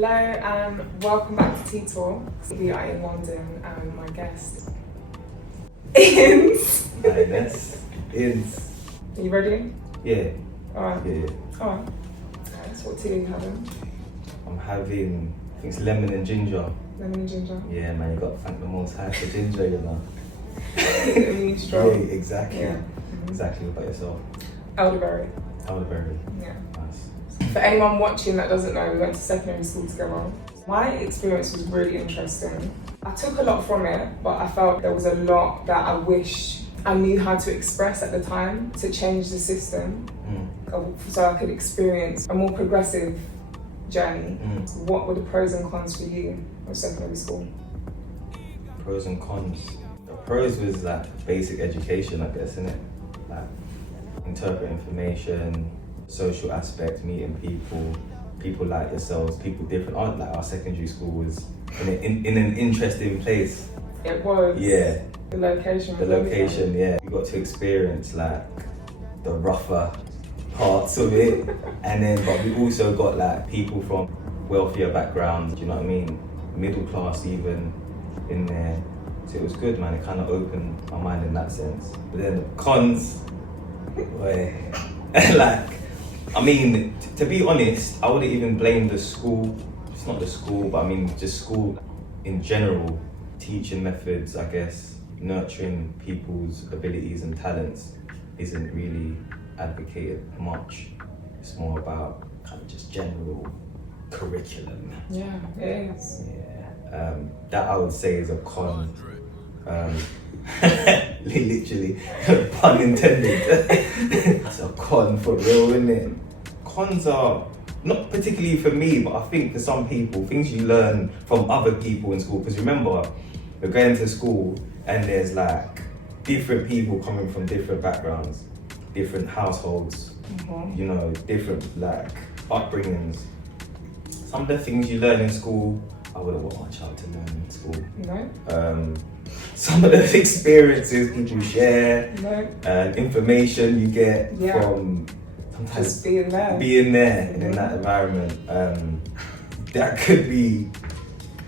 Hello and welcome back to Teatalks. We are in London and my guest is... Lioness is... Are you ready? Yeah. Alright. Yeah. Alright. Nice. What tea are you having? I'm having, I think it's lemon and ginger. Lemon and ginger? Yeah, man, you got to thank the Most High for ginger, you know. Immune strong. Yeah, exactly. Yeah. Exactly. What about yourself? Elderberry. Elderberry. Yeah. Nice. For anyone watching that doesn't know, we went to secondary school together. My experience was really interesting. I took a lot from it, but I felt there was a lot that I wish I knew how to express at the time to change the system so I could experience a more progressive journey. What were the pros and cons for you of secondary school? Pros and cons. The pros was like basic education, I guess, innit? Like interpret information, social aspect, meeting people like yourselves, people different. Like our secondary school was in an interesting place. It was. Yeah. The location. The location, yeah. You got to experience like the rougher parts of it, and then but we also got like people from wealthier backgrounds. Do you know what I mean? Middle class even in there. So it was good, man. It kind of opened my mind in that sense. But then the cons, boy, like, I mean, to be honest, I wouldn't even blame the school. It's not the school, but I mean just school in general. Teaching methods, I guess, nurturing people's abilities and talents isn't really advocated much. It's more about kind of just general curriculum. Yeah, it is. Yeah, that I would say is a con. Literally, pun intended. That's a con for real, isn't it? Cons are not particularly for me, but I think for some people, things you learn from other people in school. Because remember, you're going to school and there's like different people coming from different backgrounds, different households, you know, different like upbringings. Some of the things you learn in school, I wouldn't want my child to learn in school. No. Some of the experiences people share, No. information you get from sometimes just being there and in that environment, that could be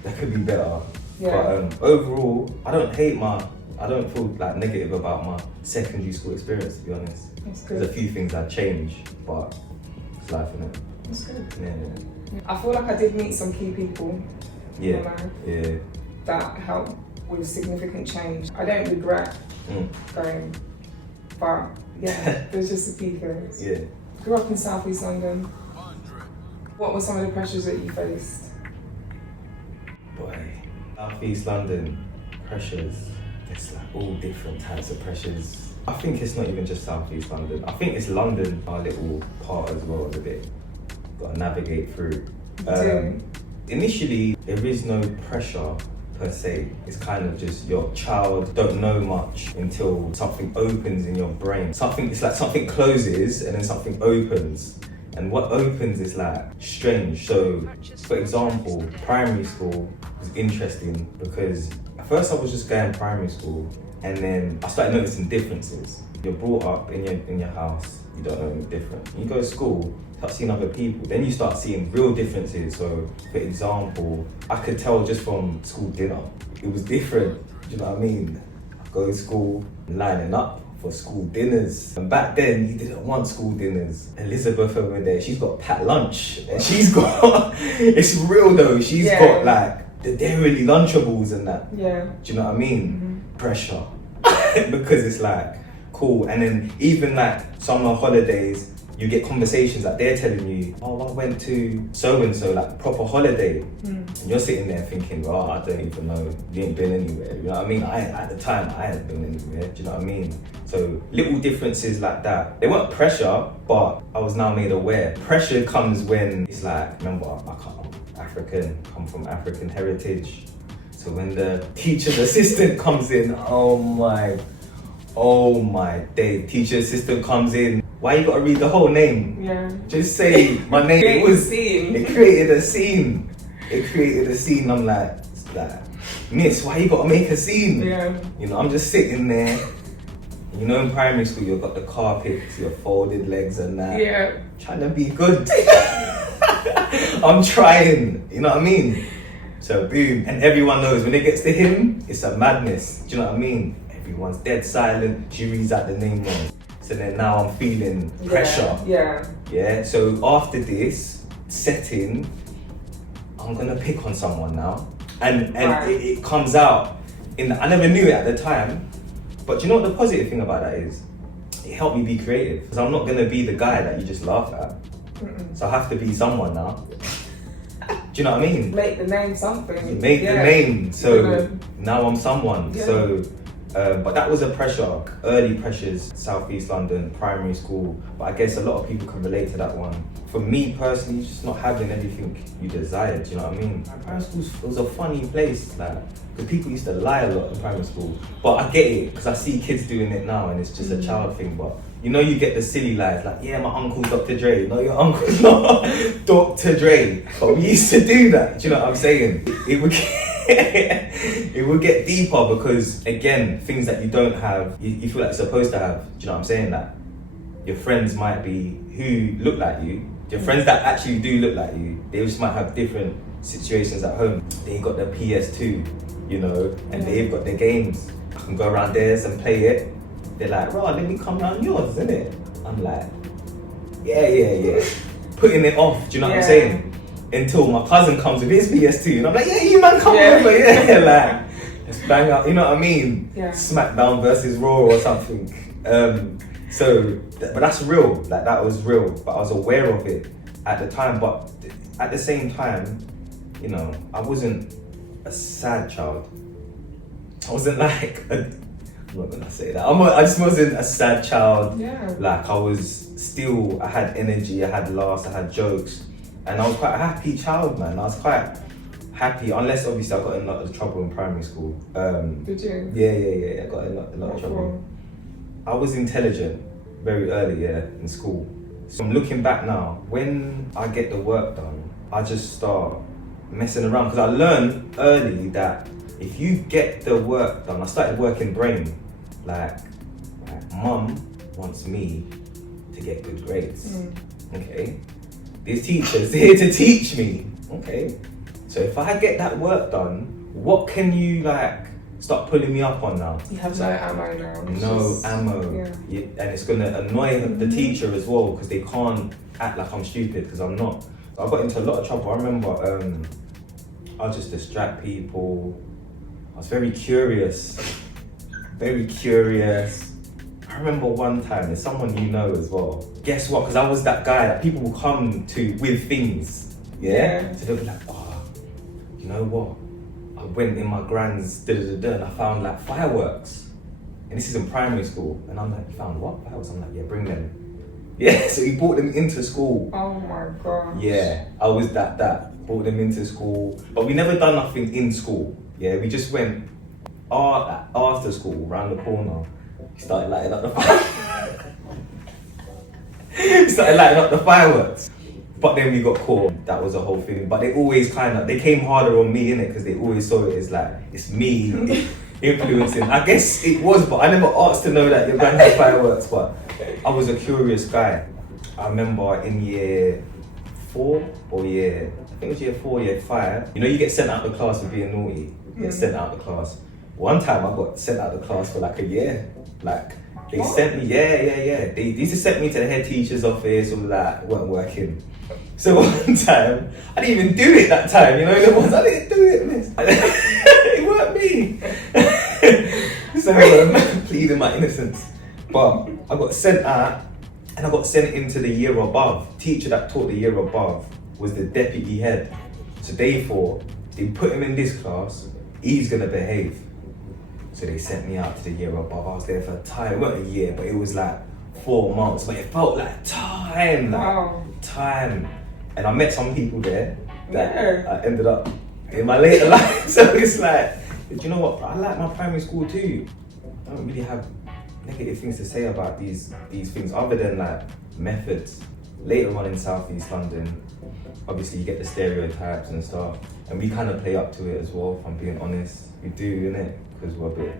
better. Yeah. But overall, I don't feel like negative about my secondary school experience, to be honest. That's good. There's a few things I'd change, but it's life, innit? That's good. Yeah. I feel like I did meet some key people in my life that helped with significant change. I don't regret going, but yeah, there's just a few things. Yeah. Grew up in South East London. What were some of the pressures that you faced? Boy, South East London, pressures. It's like all different types of pressures. I think it's not even just South East London. I think it's London, our little part as well, is a bit got to navigate through. Initially, there is no pressure per se. It's kind of just your child don't know much until something opens in your brain. It's like something closes and then something opens. And what opens is like strange. So, for example, primary school was interesting because at first I was just going primary school and then I started noticing differences. You're brought up in your house, you don't know anything different. You go to school, start seeing other people, then you start seeing real differences. So, for example, I could tell just from school dinner, it was different. Do you know what I mean? I go to school, lining up for school dinners. And back then, you didn't want school dinners. Elizabeth over there, she's got packed lunch. And she's got, it's real though, she's got like the dairy Lunchables and that. Yeah. Do you know what I mean? Pressure. Because it's like, cool. And then even like summer holidays, you get conversations that they're telling you, oh, I went to so-and-so, like proper holiday. And you're sitting there thinking, well, I don't even know, you ain't been anywhere. You know what I mean? At the time, I hadn't been anywhere, do you know what I mean? So little differences like that. They weren't pressure, but I was now made aware. Pressure comes when it's like, remember, I'm African, come from African heritage. So when the teacher's assistant comes in, oh my day, teacher assistant comes in. Why you gotta read the whole name? Yeah. Just say my name. It created a scene. It created a scene. I'm like, miss, why you gotta make a scene? Yeah. You know, I'm just sitting there. You know, in primary school, you've got the carpets, your folded legs and that. Yeah. Trying to be good. I'm trying, you know what I mean? So boom, and everyone knows when it gets to him, it's a madness. Do you know what I mean? Everyone's dead silent. She reads out the name wrong. So then now I'm feeling pressure. Yeah. So after this setting, I'm gonna pick on someone now, and Right. it comes out. I never knew it at the time, but do you know what the positive thing about that is? It helped me be creative because I'm not gonna be the guy that you just laugh at. So I have to be someone now. Do you know what I mean? Make the name something. Make the name. So Yeah. now I'm someone. Yeah. So, but that was a pressure, early pressures, Southeast London, primary school. But I guess a lot of people can relate to that one. For me personally, just not having everything you desired. Do you know what I mean? Primary school was a funny place, like, because people used to lie a lot in primary school. But I get it, because I see kids doing it now, and it's just a child thing. But you know, you get the silly lies like, yeah, my uncle's Dr. Dre. No, your uncle's not Dr. Dre. But we used to do that. Do you know what I'm saying? It would it would get deeper because, again, things that you don't have, you feel like you're supposed to have. Do you know what I'm saying? That your friends might be who look like you. Your friends that actually do look like you, they just might have different situations at home. They got their PS2, you know, and they've got their games. I can go around theirs and play it. They're like, "Raw, let me come round yours, isn't it?" I'm like, yeah. Putting it off, do you know what I'm saying? Until my cousin comes with his PS2 and I'm like, yeah, you man, come over, like, let's bang out, you know what I mean? SmackDown versus Raw or something. But that's real, like that was real, but I was aware of it at the time. But at the same time, you know, I wasn't a sad child. I wasn't like, I'm not gonna say that. I just wasn't a sad child. Like I had energy, I had laughs, I had jokes. And I was quite a happy child, man. I was quite happy, unless obviously I got in a lot of trouble in primary school. Did you? Yeah, I got in a lot of trouble. I was intelligent very early, in school. So I'm looking back now, when I get the work done, I just start messing around. Because I learned early that if you get the work done, I started working brain. Like mum wants me to get good grades. Okay. This teacher's here to teach me. Okay. So if I get that work done, what can you start pulling me up on now? You have no ammo now. No ammo. And it's gonna annoy the teacher as well because they can't act like I'm stupid because I'm not. I got into a lot of trouble. I remember I'll just distract people. I was very curious. I remember one time, there's someone you know as well. Guess what? Because I was that guy that people will come to with things. Yeah? So they'll be like, oh, you know what? I went in my grand's and I found fireworks. And this is in primary school. And I'm like, you found what? Fireworks? I'm like, yeah, bring them. Yeah, so he brought them into school. Oh my God. Yeah, I was that. Brought them into school. But we never done nothing in school. Yeah, we just went after school, round the corner. Started lighting up the fireworks. But then we got caught. That was a whole thing. But they always they came harder on me, innit? Because they always saw it as it's me influencing. I guess it was, but I never asked to know that your grand had fireworks. But I was a curious guy. I remember in year 4 or I think it was year 4, year 5. You know, you get sent out of the class for being naughty. You get sent out of the class. One time I got sent out of the class for a year. They sent me, They used to send me to the head teacher's office, all that, weren't working. So one time, I didn't even do it that time, you know, I didn't do it, miss. It weren't me. So pleading my innocence. But I got sent out, and I got sent into the year above. Teacher that taught the year above was the deputy head. So they thought, they put him in this class, he's gonna behave. So they sent me out to the year above. I was there for time. It wasn't a year, but it was 4 months. But it felt like time. Time. And I met some people there that I ended up in my later life. So it's do you know what, bro? I like my primary school too. I don't really have negative things to say about these things other than methods. Later on in Southeast London, obviously you get the stereotypes and stuff. And we kind of play up to it as well, if I'm being honest. We do, innit? Because we're a bit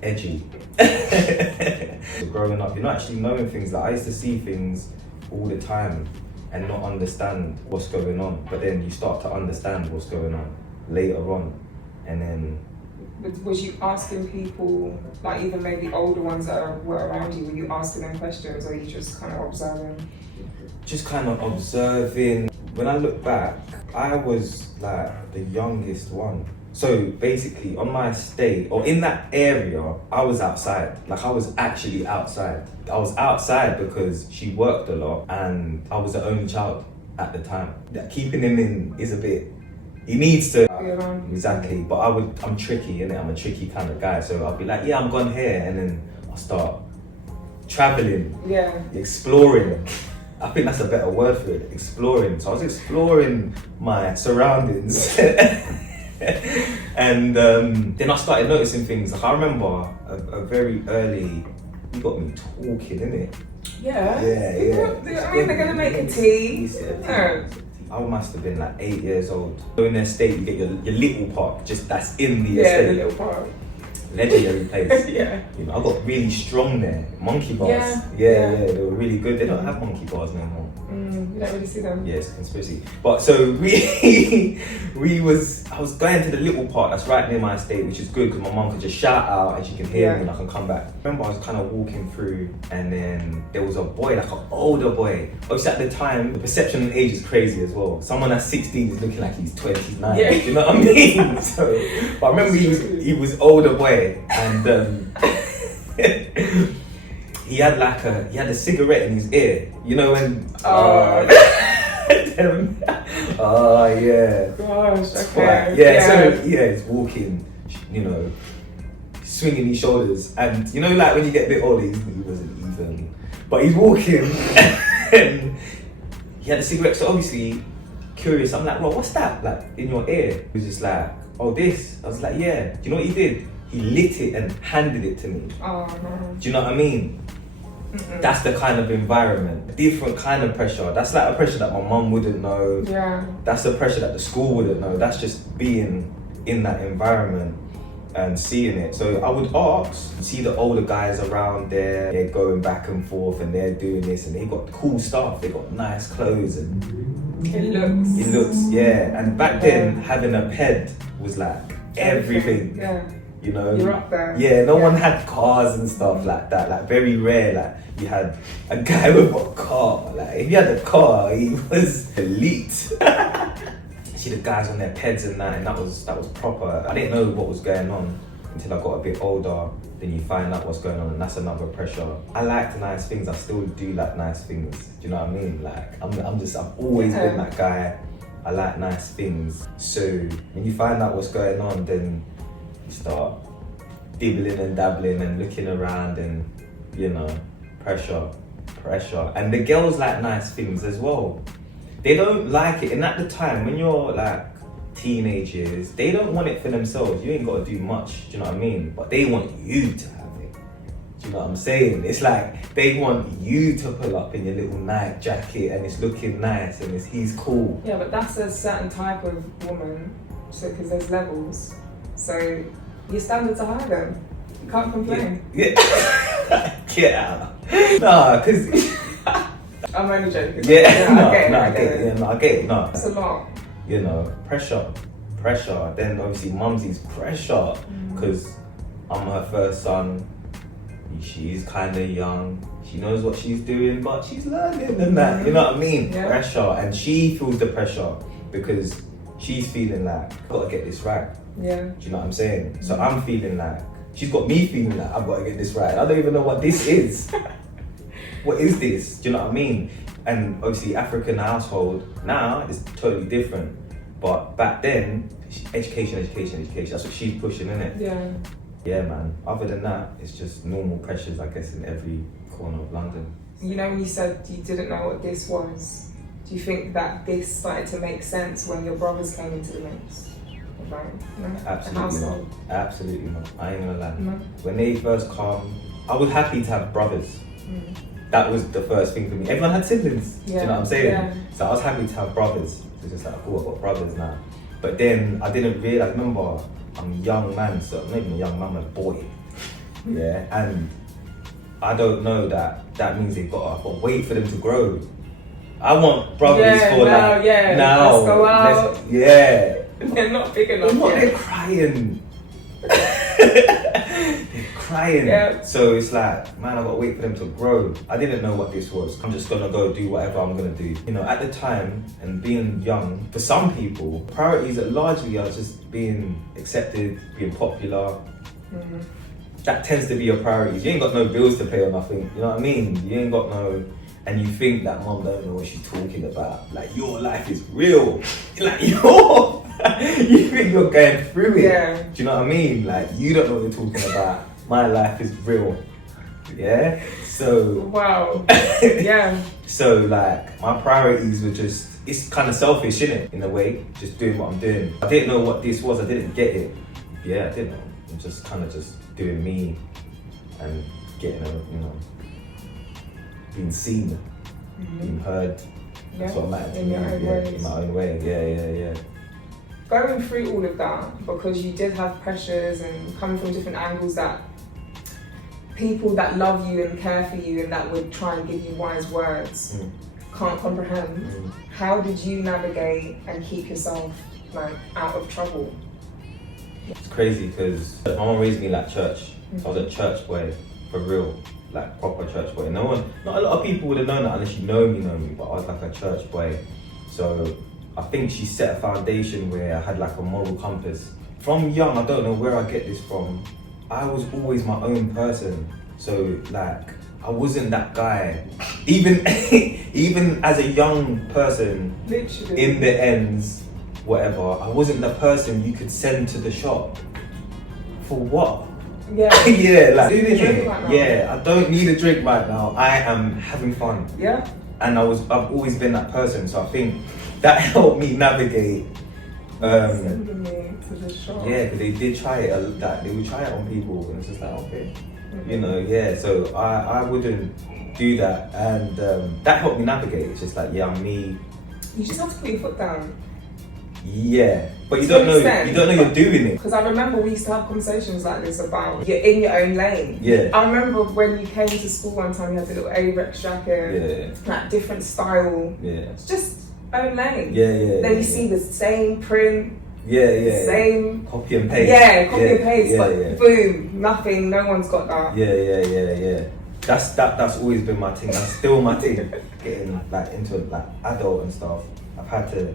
edgy. So growing up, you're not actually knowing things. I used to see things all the time. and not understand what's going on. But then you start to understand what's going on later on, and then. Was you asking people, like even maybe older ones that were around you, were you asking them questions, or you just kind of observing? Just kind of observing. When I look back, I was like the youngest one. So basically on my estate, or in that area, I was outside. Like I was actually outside. I was outside because she worked a lot and I was the only child at the time. Keeping him in is a bit, he needs to. Exactly, but I'm tricky, innit? I'm a tricky kind of guy. So I'll be like, yeah, I'm gone here, and then I'll start traveling, exploring. I think that's a better word for it, exploring. So I was exploring my surroundings. And then I started noticing things. Like I remember a very early, you got me talking, innit? Yeah. Yeah. I mean, they're gonna make a tea. I must have been like 8 years old. So in the estate, you get your little park, just that's in the estate. Yeah, the little park. Legendary place. Yeah. You know, I got really strong there. Monkey bars. Yeah, they were really good. They don't have monkey bars no more. You don't really see them. Yeah, it's a conspiracy. But so I was going to the little park that's right near my estate, which is good because my mum could just shout out and she can hear me and I can come back. I remember I was kind of walking through and then there was a boy, like an older boy. Obviously at the time, the perception of age is crazy as well. Someone that's 16 is looking like he's 29. Yeah. You know what I mean? But I remember he was older boy and he had a cigarette in his ear. You know when yeah. Gosh, okay. Yeah, so he's walking, you know, swinging his shoulders, and you know, like when you get a bit older, he wasn't even, but he's walking, and he had a cigarette. So obviously, curious. I'm like, well, what's that? Like in your ear? He was just like, oh, this. I was like, yeah. Do you know what he did? He lit it and handed it to me. Oh no. Do you know what I mean? That's the kind of environment, different kind of pressure. That's like a pressure that my mum wouldn't know. Yeah. That's a pressure that the school wouldn't know. That's just being in that environment and seeing it. So I would ask, see the older guys around there, they're going back and forth and they're doing this and they got cool stuff. They got nice clothes and it looks, yeah. And back then, having a ped was like everything. Yeah. You know, you're up there. Yeah, no one had cars and stuff like that. Like very rare. Like you had a guy with a car. Like if you had a car, he was elite. See the guys on their peds and that was proper. I didn't know what was going on until I got a bit older. Then you find out what's going on, and that's another pressure. I liked nice things. I still do like nice things. Do you know what I mean? Like I've always been that guy. I like nice things. So when you find out what's going on, then you start dibbling and dabbling and looking around and, you know, pressure. And the girls like nice things as well. They don't like it. And at the time, when you're like teenagers, they don't want it for themselves. You ain't got to do much, do you know what I mean? But they want you to have it. Do you know what I'm saying? It's like they want you to pull up in your little night jacket and it's looking nice and he's cool. Yeah, but that's a certain type of woman, so because there's levels. So your standards are high then. You can't complain. Yeah. Get out. Nah, because... I'm only joking. I get it. No. That's a lot. You know, pressure. Then obviously mumsy's pressure because I'm her first son. She's kind of young. She knows what she's doing, but she's learning and that. You know what I mean? Yeah. Pressure. And she feels the pressure because she's feeling like, I've got to get this right. Yeah. Do you know what I'm saying? So I'm feeling like, she's got me feeling like, I've got to get this right. I don't even know what this is. What is this? Do you know what I mean? And obviously African household now is totally different. But back then, education. That's what she's pushing, innit? Yeah. Yeah, man. Other than that, it's just normal pressures, I guess, in every corner of London. You know, when you said you didn't know what this was, do you think that this started to make sense when your brothers came into the mix? Right? No? Absolutely not. Absolutely not. I ain't gonna lie. No? When they first come, I was happy to have brothers. That was the first thing for me. Everyone had siblings. Do you know what I'm saying? Yeah. So I was happy to have brothers. It's just like, oh, I've got brothers now. But then I didn't realise, remember, I'm a young man, so I'm not even a young man, I'm a boy. Yeah, and I don't know that means I've got to wait for them to grow. I want brothers Yeah, for now, like yeah, now. let's go out. Yeah. They're not big enough. They're not, yet. they're crying. They're crying. Yeah. So it's like, man, I gotta wait for them to grow. I didn't know what this was. I'm just gonna go do whatever I'm gonna do. You know, at the time and being young, for some people, priorities are largely are just being accepted, being popular. Mhm. That tends to be your priorities. You ain't got no bills to pay or nothing. You know what I mean? You ain't got no. And you think that mom don't know what she's talking about. Like your life is real. Like you think you're going through it. Yeah. Do you know what I mean? Like you don't know what you're talking about. My life is real. Yeah. So. Wow. Yeah. So like my priorities were just. It's kind of selfish, innit? In a way, just doing what I'm doing. I didn't know what this was. I didn't get it. Yeah, I didn't know. I'm just kind of just doing me and getting a, you know. Being seen, being heard. That's what mattered to in me. your own Yeah, ways. in my own way. Yeah. Going through all of that, because you did have pressures and coming from different angles that people that love you and care for you and that would try and give you wise words can't comprehend. How did you navigate and keep yourself like out of trouble? It's crazy because my mom raised me like church. I was a church boy, for real. Like proper church boy. Not a lot of people would have known that unless you know me, but I was like a church boy. So I think she set a foundation where I had like a moral compass. From young, I don't know where I get this from. I was always my own person. So like, I wasn't that guy. Even as a young person, Literally. in the ends, whatever, I wasn't the person you could send to the shop. For what? Yeah. Yeah, like Need a drink right now. yeah, I don't need a drink right now. I am having fun. Yeah. And I've always been that person. So I think that helped me navigate. Sending me to the shop. Yeah, because they did try it. They would try it on people, and it's just like okay, you know, yeah. So I wouldn't do that, and that helped me navigate. It's just like yeah, I'm me. You just have to put your foot down. Yeah, but you To an don't know. extent. You don't know you're doing it. Because I remember we used to have conversations like this about you're in your own lane. Yeah. I remember when you came to school one time, you had the little Avrex jacket, like different style. Yeah. It's just own lane. Yeah. Then you see the same print, Yeah. same Copy and paste. Yeah, copy and paste, but Yeah. boom, nothing. No one's got that. Yeah. That's always been my thing. That's still my thing. Getting like into like adult and stuff. I've had to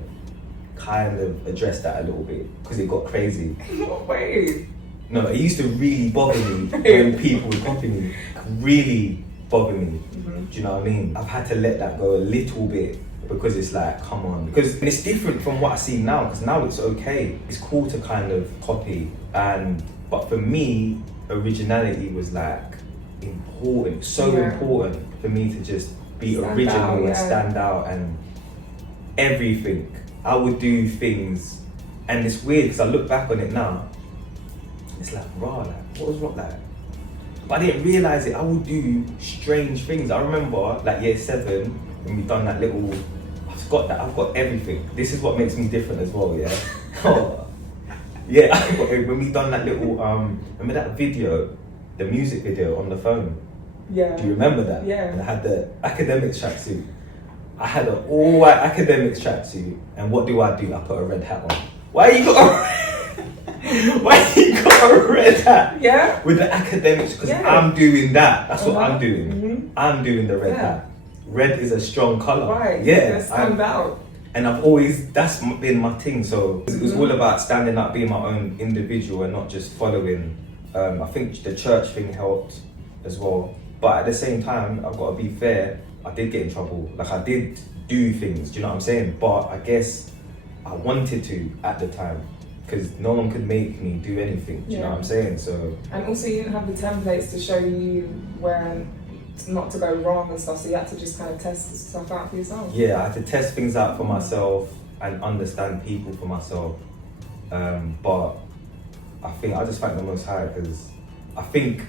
kind of address that a little bit because it got crazy. In what way? No, it used to really bother me when people would copy me. Really bother me. Do you know what I mean? I've had to let that go a little bit because it's like, come on. Because it's different from what I see now. Because now it's okay. It's cool to kind of copy. But for me, originality was like important. So important for me to just be original and stand out and everything. I would do things, and it's weird because I look back on it now. It's like, raw, like, what was wrong, like? But I didn't realize it. I would do strange things. I remember, like year 7, when we done that little. I've got everything. This is what makes me different as well, yeah. Yeah, I've got everything. When we done that little, remember that video, the music video on the phone? Yeah. Do you remember that? Yeah. And I had the academics tracksuit. I had an all-white academics tracksuit, and what do? I put a red hat on. Why you got a red hat? Yeah. With the academics, because I'm doing that. That's what I'm doing. Mm-hmm. I'm doing the red hat. Red is a strong color. Right. Yeah. Stand out. And that's been my thing. So it was all about standing up, being my own individual, and not just following. I think the church thing helped as well. But at the same time, I've got to be fair. I did get in trouble. Like I did do things. Do you know what I'm saying? But I guess I wanted to at the time because no one could make me do anything. Do you know what I'm saying? So. And also, you didn't have the templates to show you where not to go wrong and stuff. So you had to just kind of test the stuff out for yourself. Yeah, I had to test things out for myself and understand people for myself. But I think I just thank the Most High because I think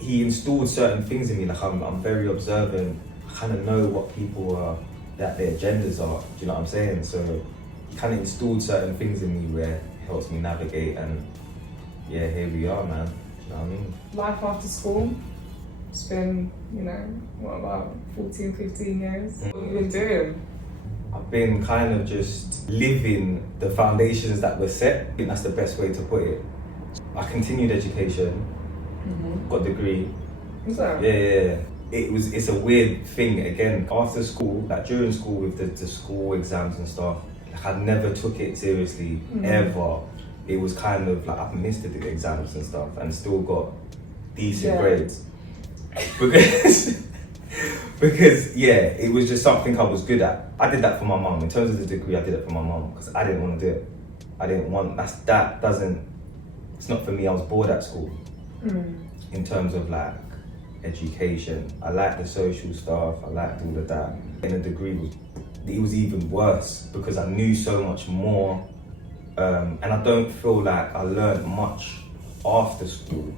He installed certain things in me. Like I'm very observant. I kind of know what people are, that their agendas are. Do you know what I'm saying? So He kind of installed certain things in me where it helps me navigate. And yeah, here we are, man. Do you know what I mean? Life after school. It's been, what about 14, 15 years? What have you been doing? I've been kind of just living the foundations that were set. I think that's the best way to put it. I continued education, got a degree. Is that? Yeah. It's a weird thing again. After school, like during school with the school exams and stuff, like I never took it seriously ever. It was kind of like I've missed the exams and stuff and still got decent grades. Because it was just something I was good at. I did that for my mum. In terms of the degree, I did it for my mum because I didn't want to do it. I didn't want, it's not for me. I was bored at school in terms of like education. I liked the social stuff. I liked all of that. And the degree it was even worse because I knew so much more. And I don't feel like I learned much after school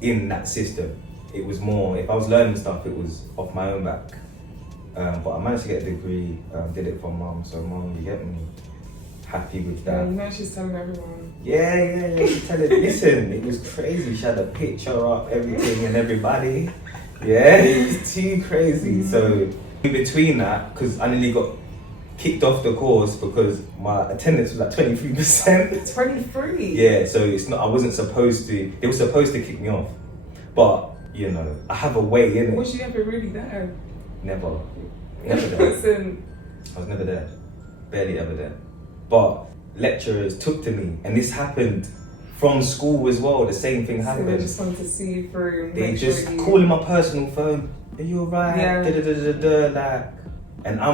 in that system. It was more, if I was learning stuff, it was off my own back. But I managed to get a degree, did it for mum, so mum, you get me? Happy with that. Yeah, she's telling everyone. Yeah, she's telling, listen, it was crazy. She had a picture up, everything and everybody. Yeah, it was too crazy. So in between that, because I nearly got kicked off the course because my attendance was like 23%. 23? Yeah, so it's not, I wasn't supposed to, they were supposed to kick me off. But, I have a way in it. Was you ever really there? Never there. I was never there. Barely ever there. But lecturers took to me, and this happened from school as well. The same thing happened. So they just wanted to see you through. They just calling my personal phone. Are you alright? Yeah. Like, and I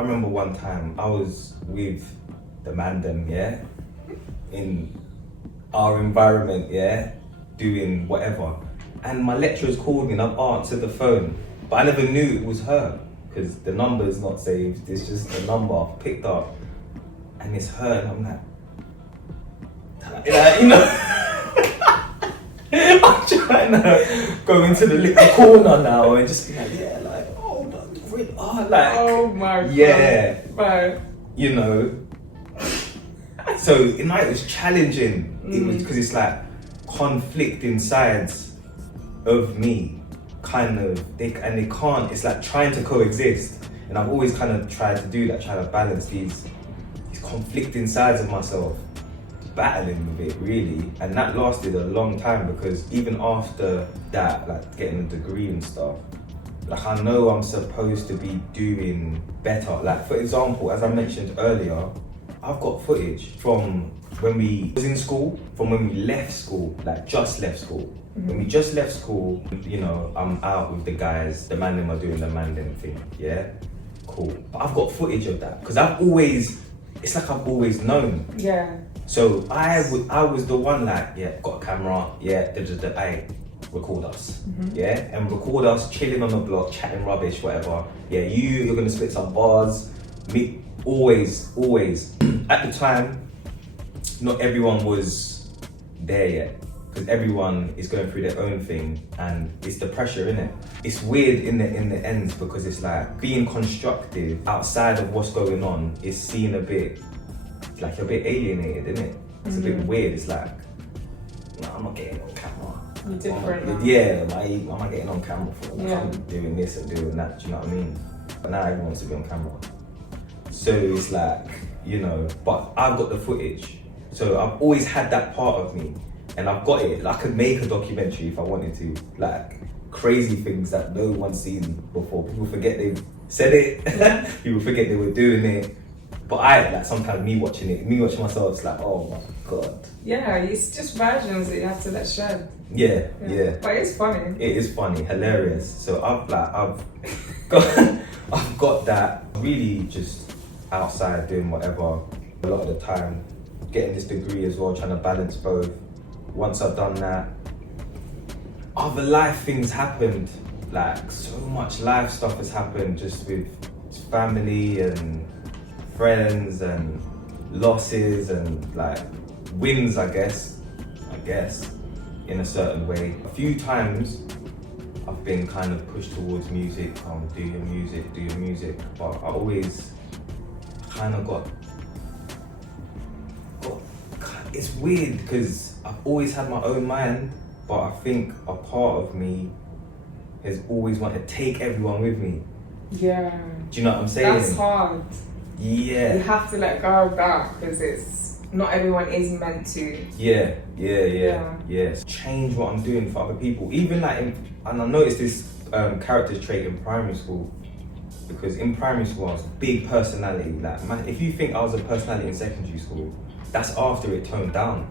remember one time I was with the mandem, in our environment, doing whatever. And my lecturers called me and I've answered the phone, but I never knew it was her because the number is not saved. It's just a number I've picked up, and it's her. And I'm like, I'm trying to go into the little corner now and just be like, oh my god. Yeah. Right. So it was challenging. It was because it's like conflicting sides of me, kind of, they can't, it's like trying to coexist. And I've always kind of tried to do that, trying to balance these conflicting sides of myself, battling with it really. And that lasted a long time because even after that, like getting a degree and stuff, like I know I'm supposed to be doing better. Like for example, as I mentioned earlier, I've got footage from when we was in school, from when we left school, like just left school. When we just left school, I'm out with the guys, the man them are doing the man them thing, cool. But I've got footage of that, because it's like I've always known. Yeah. So I was the one like, got a camera, record us, and record us chilling on the block, chatting rubbish, whatever. You're gonna spit some bars, me, always. At the time, not everyone was there yet, because everyone is going through their own thing, and it's the pressure, innit? It's weird in the end, because it's like being constructive outside of what's going on is seen a bit like you're a bit alienated, innit? It's a bit weird. It's like, no, I'm not getting on camera. You're different. Why am I getting on camera for? Like, I'm doing this and doing that. Do you know what I mean? But now everyone wants to be on camera. So it's like, but I've got the footage. So I've always had that part of me, and I've got it. I could make a documentary if I wanted to, like crazy things that no one's seen before. People forget they've said it. People forget they were doing it. But sometimes me watching myself, it's like, oh my god. Yeah, it's just versions that you have to let show. Yeah. But it's funny. It is funny, hilarious. So I've got that really just outside doing whatever a lot of the time, getting this degree as well, trying to balance both. Once I've done that, other life things happened, like so much life stuff has happened just with family and friends and losses and like wins, I guess, in a certain way. A few times I've been kind of pushed towards music, do your music, but I always kind of got it's weird because I've always had my own mind, but I think a part of me has always wanted to take everyone with me. Yeah. Do you know what I'm saying? That's hard. Yeah. You have to let go of that because it's not everyone is meant to. Yeah. Change what I'm doing for other people. Even like, and I noticed this character trait in primary school, because in primary school I was a big personality. Like, man, if you think I was a personality in secondary school, that's after it toned down.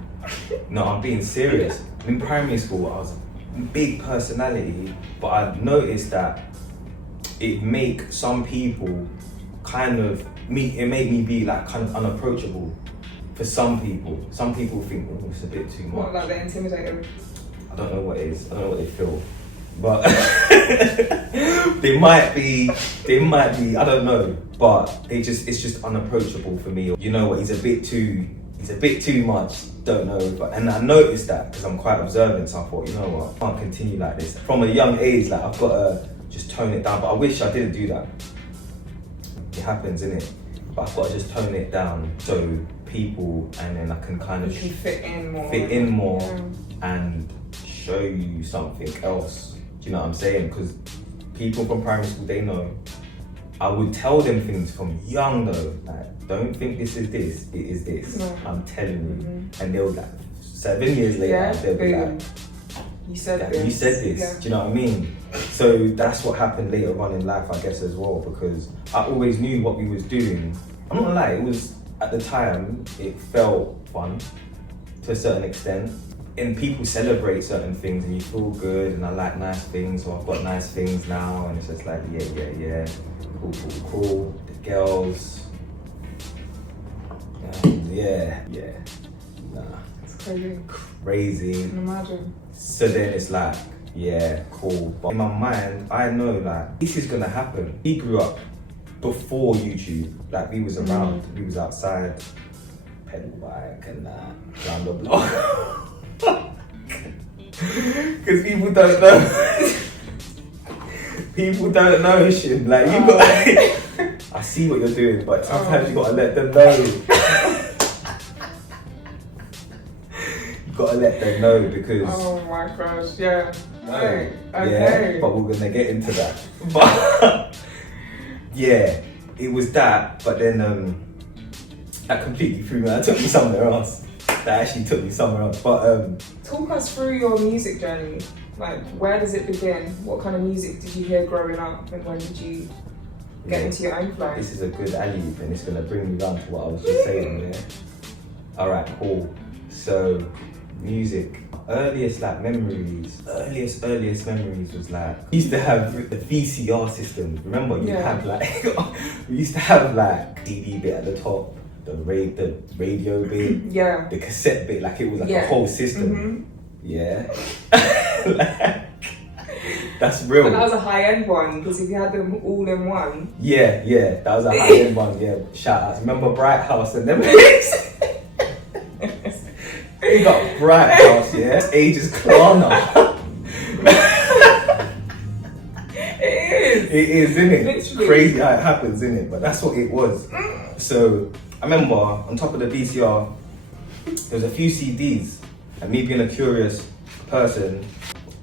No, I'm being serious. In primary school I was a big personality, but I noticed that it make some people kind of it made me be like kind of unapproachable for some people. Some people think, oh, it's a bit too much. What, like they're intimidating? I don't know what it is. I don't know what they feel. But they might be, I don't know. But it's just unapproachable for me. You know what, he's a bit too much, don't know. And I noticed that because I'm quite observant, so I thought, you know what, I can't continue like this. From a young age, like I've got to just tone it down. But I wish I didn't do that. It happens, innit? But I've got to just tone it down so people, and then I can kind of you can fit in more yeah. and show you something else. Do you know what I'm saying? Because people from primary school, they know. I would tell them things from young though, like, don't think this is this, it is this. No. I'm telling you. And they'll like, 7 years later, they'll be like, you said like, this. you said this. Yeah. Do you know what I mean? So that's what happened later on in life, I guess, as well, because I always knew what we was doing. I'm not gonna lie, it was, at the time, it felt fun to a certain extent. And people celebrate certain things and you feel good, and I like nice things, so I've got nice things now, and it's just like, yeah, cool. The girls, yeah, nah. It's crazy. Crazy. I can imagine. So then it's like, yeah, cool. But in my mind, I know like, this is gonna happen. He grew up before YouTube, like we was around, we was outside, pedal bike and that, round the block. Because people don't know. People don't know shit. Like you got. I see what you're doing, but sometimes you gotta let them know. You gotta let them know because. Oh my gosh, yeah. Okay. Yeah, but we're gonna get into that. But yeah, it was that. But then that completely threw me. That took me somewhere else. That actually took me somewhere else. But talk us through your music journey. Like, where does it begin? What kind of music did you hear growing up, and when did you get into your own flow? This is a good alley-oop, and it's gonna bring me down to what I was just saying. Yeah. All right, cool. So, music. Earliest memories was like, we used to have the VCR system. Remember, you have like, we used to have like CD bit at the top, the radio bit, yeah, the cassette bit, like it was like a whole system. Yeah. That's real. And that was a high-end one, because if you had them all in one. Yeah, that was a high-end one, yeah. Shout out. Remember Bright House and them? You got Bright House, yeah? Ages Klarna. It is, isn't it? Literally. Crazy how it happens, isn't it? But that's what it was. So, I remember on top of the VCR, there was a few CDs. And me being a curious person,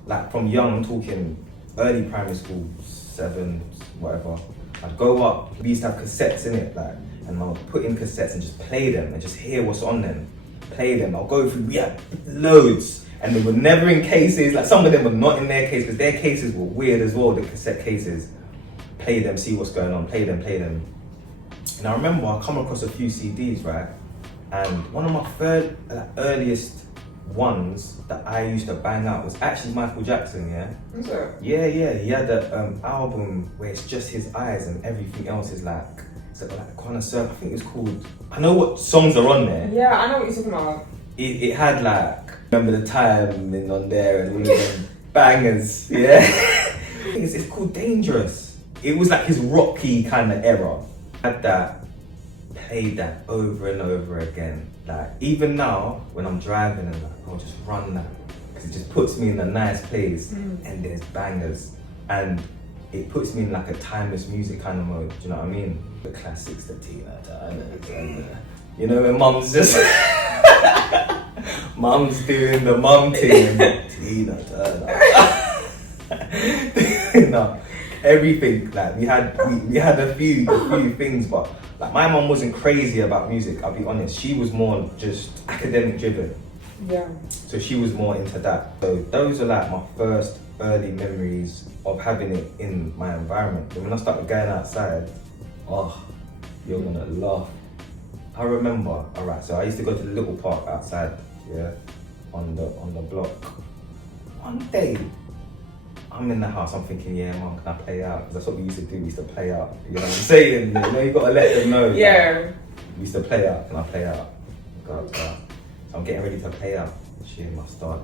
like from young, I'm talking early primary school, 7, whatever. I'd go up, we used to have cassettes in it, like, and I'll put in cassettes and just play them and just hear what's on them. Play them, I'll go through, we had loads. And they were never in cases, like some of them were not in their case, because their cases were weird as well, the cassette cases. Play them, see what's going on, play them. And I remember I come across a few CDs, right? And one of my earliest ones that I used to bang out was actually Michael Jackson, yeah? Is it? Yeah, he had that album where it's just his eyes and everything else is like, it's like Connoisseur, I think it's called, I know what songs are on there. Yeah, I know what you're talking about. It had like, Remember the Time and on there and all of them bangers, yeah? It's called Dangerous. It was like his rocky kind of era. Had that, played that over and over again. Like, even now, when I'm driving and I'll just run that. Because it just puts me in a nice place and there's bangers. And it puts me in like a timeless music kind of mode, do you know what I mean? The classics, the Tina Turner, you know, when mum's Mum's doing the mum thing. Tina Turner. No, everything. Like we had a few things, but like my mum wasn't crazy about music. I'll be honest. She was more just academic driven. Yeah. So she was more into that. So those are like my first early memories of having it in my environment. And when I started going outside, oh, you're gonna laugh. I remember, alright, so I used to go to the little park outside, yeah, on the block. One day, I'm in the house, I'm thinking, yeah, Mum, can I play out? Because that's what we used to do, we used to play out. You know what I'm saying? You know, you gotta let them know. Yeah. Like, we used to play out, can I play out? God, so I'm getting ready to play out. She must start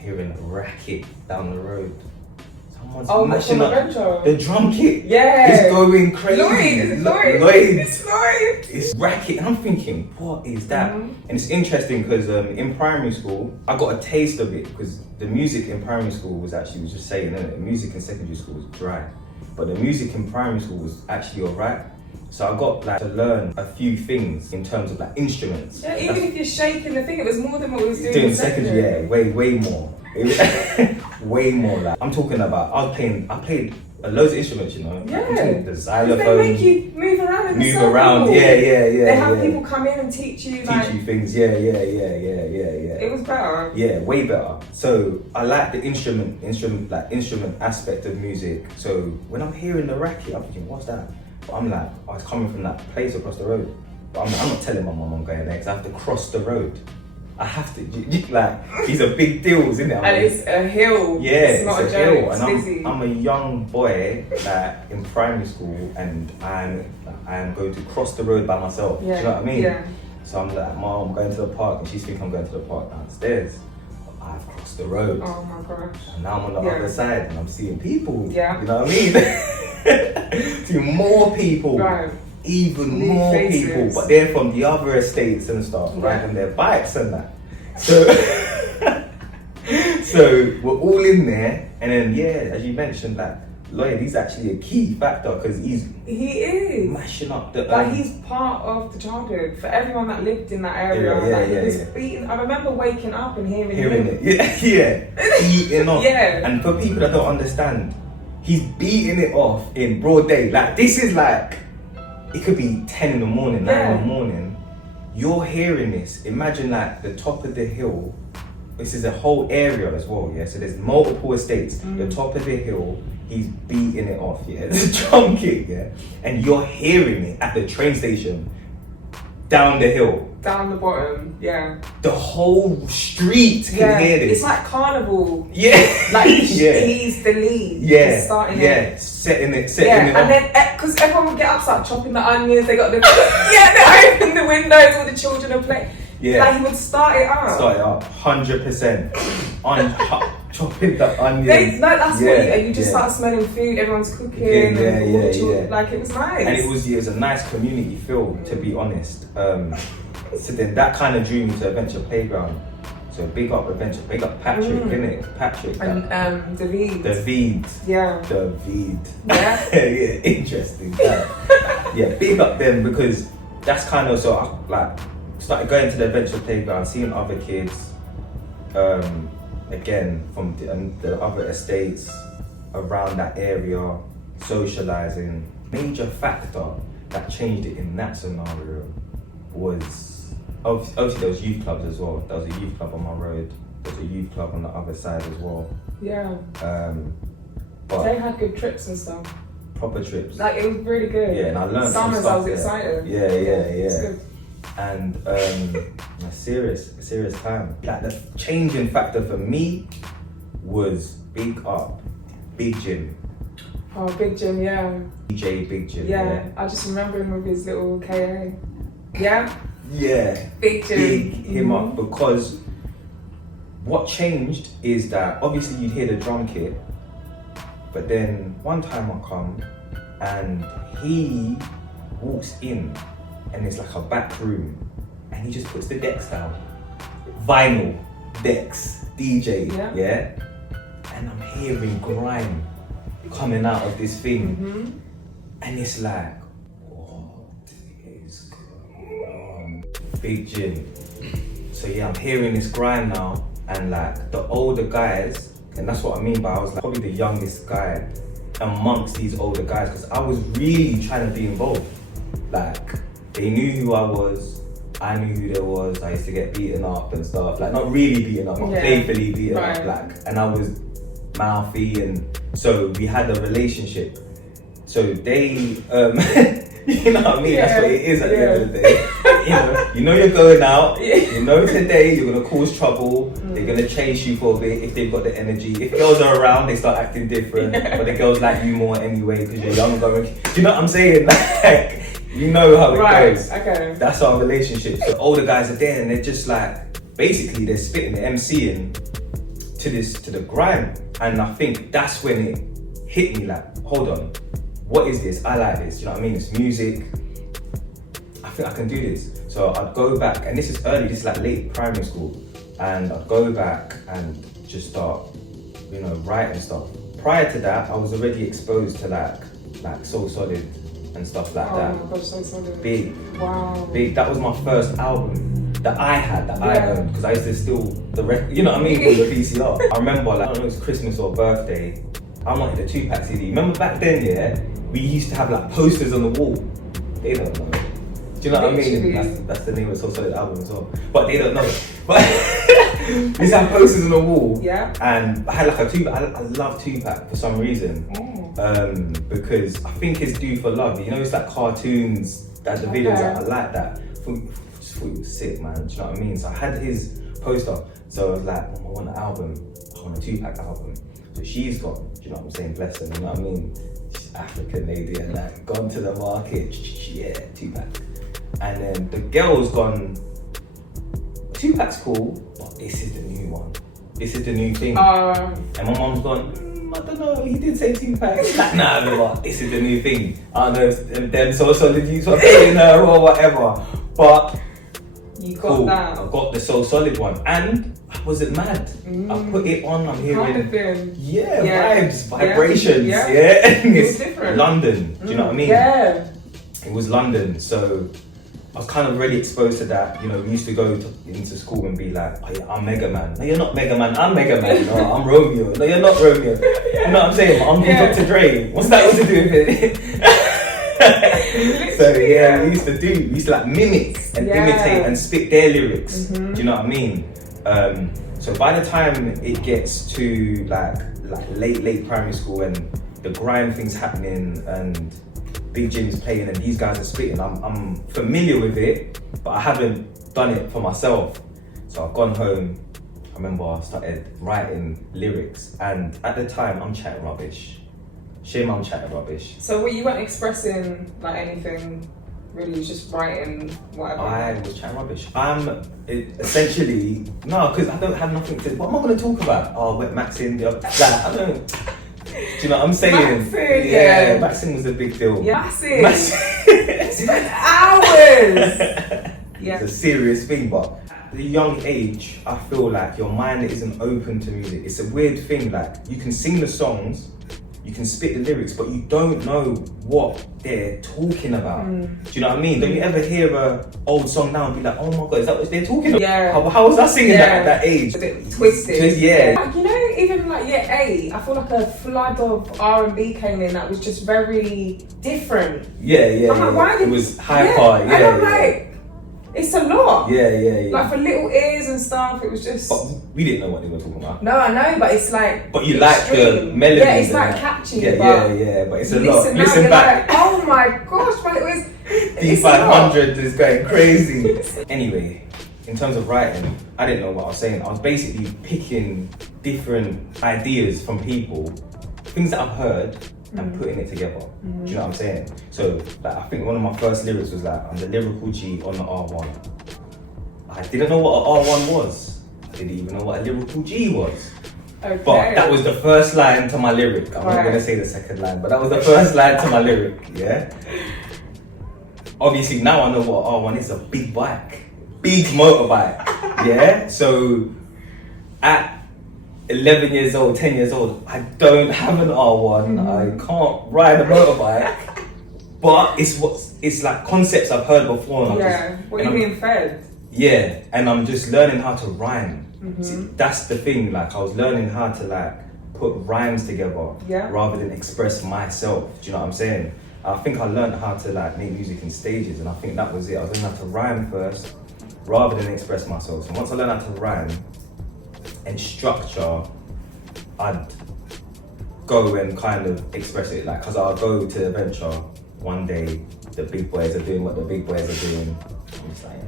hearing a racket down the road. Someone's mashing up the drum kit. Yeah. It's going crazy. Lloyd. It's Lloyd. It's racket. And I'm thinking, what is that? And it's interesting because in primary school, I got a taste of it because the music in primary school was just saying, innit? The music in secondary school was dry. But the music in primary school was actually alright. So I got like to learn a few things in terms of like instruments. Yeah, even if you're shaking the thing, it was more than what we was doing in in secondary. Yeah, way more. Way more. Like I'm talking about, I played loads of instruments, you know. Yeah. The xylophone. They make you move around in the Move circle. around, yeah. They have people come in and teach you things, yeah. It was better. Yeah, way better. So I like the instrument aspect of music. So when I'm hearing the racket, I'm thinking, what's that? But I'm like, I was coming from that place across the road. But I'm not telling my mum I'm going there because I have to cross the road. I have to, like, these are big deals, isn't it? And it's a hill. Yeah, it's not a joke. hill. It's and busy. I'm a young boy in primary school, and I'm going to cross the road by myself. Yeah. Do you know what I mean? Yeah. So I'm like, Mom, I'm going to the park, and she's thinking I'm going to the park downstairs. But I've crossed the road. Oh my gosh. And now I'm on the other side, and I'm seeing people. Yeah. You know what I mean? Seeing more people. Right. Even New more faces. people, but they're from the other estates and stuff, riding their bikes and that. So, so we're all in there, and then as you mentioned, like Lloyd, he's actually a key factor because he is mashing up the. Like he's part of the childhood for everyone that lived in that area. He was beating. I remember waking up and hearing it. Yeah, beating off. Yeah. And for people that don't understand, he's beating it off in broad day. Like this is like. It could be 10 in the morning, 9 in the morning. You're hearing this. Imagine like the top of the hill. This is a whole area as well, yeah? So there's multiple estates. The top of the hill, he's beating it off, yeah? The drum kit, yeah? And you're hearing it at the train station, down the hill. Down the bottom, yeah. The whole street can hear this. It's like carnival. Yeah. Like he's the lead. Yeah. He's starting it. Setting it and up. then, because everyone would get up, start chopping the onions, they got the, they open the windows, all the children are playing. Yeah. Like he would start it up. 100%. Chopping the onions. That's what you just start smelling food, everyone's cooking, like it was nice. And it was a nice community feel, to be honest. So then that kind of drew me to Adventure Playground. So big up Adventure, big up Patrick, innit? Patrick. And David. Yeah. David. Yeah. Yeah, interesting. Yeah, big up them because that's kind of, so I like started going to the Adventure Playground, seeing other kids, again from the other estates around that area, socializing. Major factor that changed it in that scenario was obviously there was youth clubs as well. There was a youth club on my road. There was a youth club on the other side as well. Yeah. But they had good trips and stuff. Proper trips. Like it was really good. Yeah, and I learned Summers some stuff I was excited. Yeah. It was good. And a serious time. Like the changing factor for me was Big Jim. Oh, Big Jim, yeah. DJ Big Jim. Yeah, I just remember him with his little KA. Yeah? Yeah. Big Jim. Big him up, because what changed is that obviously you'd hear the drum kit, but then one time I come and he walks in and it's like a back room and he just puts the decks down. Vinyl, decks, DJ, yeah? And I'm hearing grime coming out of this thing. And it's like, what is going on? Big Jim. So yeah, I'm hearing this grind now, and like the older guys, and that's what I mean by I was like probably the youngest guy amongst these older guys, because I was really trying to be involved. Like they knew who I was, I knew who there was. I used to get beaten up and stuff, like not really beaten up, but playfully beaten up, like, and I was mouthy, and so we had a relationship. So they, you know what I mean? That's what it is at the end of the day. You know you're going out. You know today you're gonna cause trouble. They're gonna chase you for a bit if they've got the energy. If girls are around, they start acting different. But the girls like you more anyway because you're younger. Do you know what I'm saying? Like, you know how it goes. Okay. That's our relationship. So older guys are there and they're just like, basically they're spitting the MCing to the grind. And I think that's when it hit me like, hold on. What is this? I like this, you know what I mean? It's music. I think I can do this. So I'd go back, and this is early, this is like late primary school, and I'd go back and just start, you know, writing stuff. Prior to that, I was already exposed to like So Solid and stuff like that. Oh my gosh, So Solid. Big. Wow. Big. That was my first album that I had, that I owned, because I used to steal the record, you know what I mean, from the VCR. I remember, like, I don't know, it was Christmas or birthday, I wanted a 2-pack CD. Remember back then, yeah? We used to have like posters on the wall. They don't know. Do you know what I mean? That's the name of the So Solid album as well. But they don't know. But we used to have posters on the wall. Yeah. And I had like a 2-pack. I love 2-pack for some reason. Because I think it's due for love. You know, it's like cartoons, that the videos. I like that. Just thought it was sick, man. Do you know what I mean? So I had his poster. So I was like, I want an album. I want a 2-pack album. So she's gone. Do you know what I'm saying? Bless her. You know what I mean? African lady and like gone to the market, yeah, 2-pack. And then the girl's gone, 2-pack's cool, but this is the new one. This is the new thing. And my mom's gone, I don't know, he did say 2-pack. Like, nah, but this is the new thing. I don't know if them So Solid youths were paying her or whatever. But you got that. I got the So Solid one. And I wasn't mad. I put it on, I'm hearing vibes, vibrations, It was different. London, do you know what I mean? Yeah. It was London, so I was kind of already exposed to that. You know, we used to go into school and be like, oh yeah, I'm Mega Man. No, you're not Mega Man, I'm Mega Man. No, I'm Romeo. No, you're not Romeo. You know what I'm saying? I'm Dr. Dre. What's that got to do with it? So yeah, we used to like mimic and imitate and spit their lyrics. Do you know what I mean? So by the time it gets to like late primary school and the grind thing's happening and Big Jim's playing and these guys are spitting, I'm familiar with it, but I haven't done it for myself. So I've gone home. I remember I started writing lyrics, and at the time I'm chatting rubbish. Shame I'm chatting rubbish. So you weren't expressing like anything? Really, just writing whatever. I was chatting rubbish. Essentially, no, because I don't have nothing to. What am I going to talk about? Oh, wet Maxine. Like, I don't. Do you know what I'm saying? Maxine, Maxine was a big deal. Yeah, Maxine. Spent hours. It's a serious thing, but at a young age, I feel like your mind isn't open to music. It's a weird thing. Like you can sing the songs. You can spit the lyrics, but you don't know what they're talking about. Do you know what I mean? Don't you ever hear a old song now and be like, oh my god, is that what they're talking about? Yeah. How was I singing that at that age? A bit twisted. Yeah. You know, even like year 8, I feel like a flood of R&B came in that was just very different. Yeah. I'm like, why did it was hyper. And I'm like, it's a lot. Yeah. Like for little ears and stuff, it was just. But we didn't know what they were talking about. No, I know, but it's like. But you like the melody. Yeah, it's like catchy. Yeah, but it's a lot. Listen back. Like, oh my gosh, but it was. D500 is going crazy. Anyway, in terms of writing, I didn't know what I was saying. I was basically picking different ideas from people, things that I've heard, and putting it together. Do you know what I'm saying? So, like, I think one of my first lyrics was like, I'm the lyrical G on the R1. I didn't know what an R1 was. I didn't even know what a lyrical G was. Okay. But that was the first line to my lyric. I'm not gonna say the second line, but that was the first line to my lyric, yeah? Obviously now I know what R1 is, a big bike. Big motorbike, yeah? So, at 11 years old, 10 years old, I don't have an R1, I can't ride a motorbike, but it's like concepts I've heard before. And what are you being fed? Yeah, and I'm just learning how to rhyme. Mm-hmm. See, that's the thing, like I was learning how to like put rhymes together Yeah. rather than express myself. Do you know what I'm saying? I think I learned how to like make music in stages, and I think that was it. I was learning how to rhyme first rather than express myself. So once I learned how to rhyme and structure, I'd go and kind of express it. Like, cause I'll go to the venture one day, the big boys are doing what the big boys are doing. I'm just like,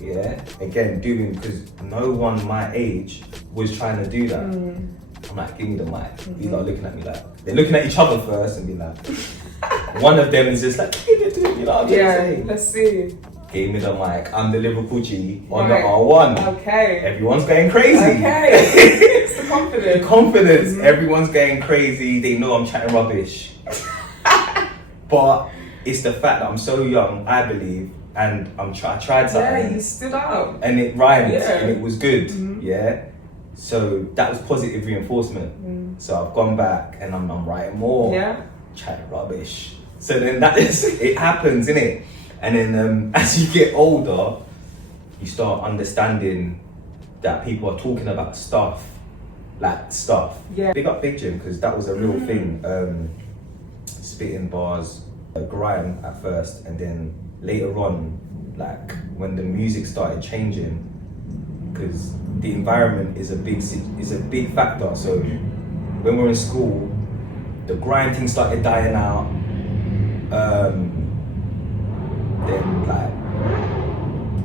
yeah, again, doing, because no one my age was trying to do that. I'm like, give me the mic. These are looking at me like, they're looking at each other first and be like, one of them is just like, give it to me, you know what I'm saying? Let's see. Gave me the mic, I'm the Liverpool G on Right. the R1. Okay. Everyone's going crazy. Okay. It's the confidence. Confidence, everyone's going crazy, they know I'm chatting rubbish. But it's the fact that I'm so young, I believe, and I tried something. Yeah, you stood up. And it rhymed, Yeah. and it was good, yeah? So that was positive reinforcement. So I've gone back and I'm writing more, Yeah. chatting rubbish. So then that is, it happens, innit? And then as you get older, you start understanding that people are talking about stuff, like stuff. Yeah. Big up Big Jim, because that was a real thing. Spitting bars, grime at first, and then later on, like when the music started changing, because the environment is a big factor. So when we're in school, the grime thing started dying out. Then like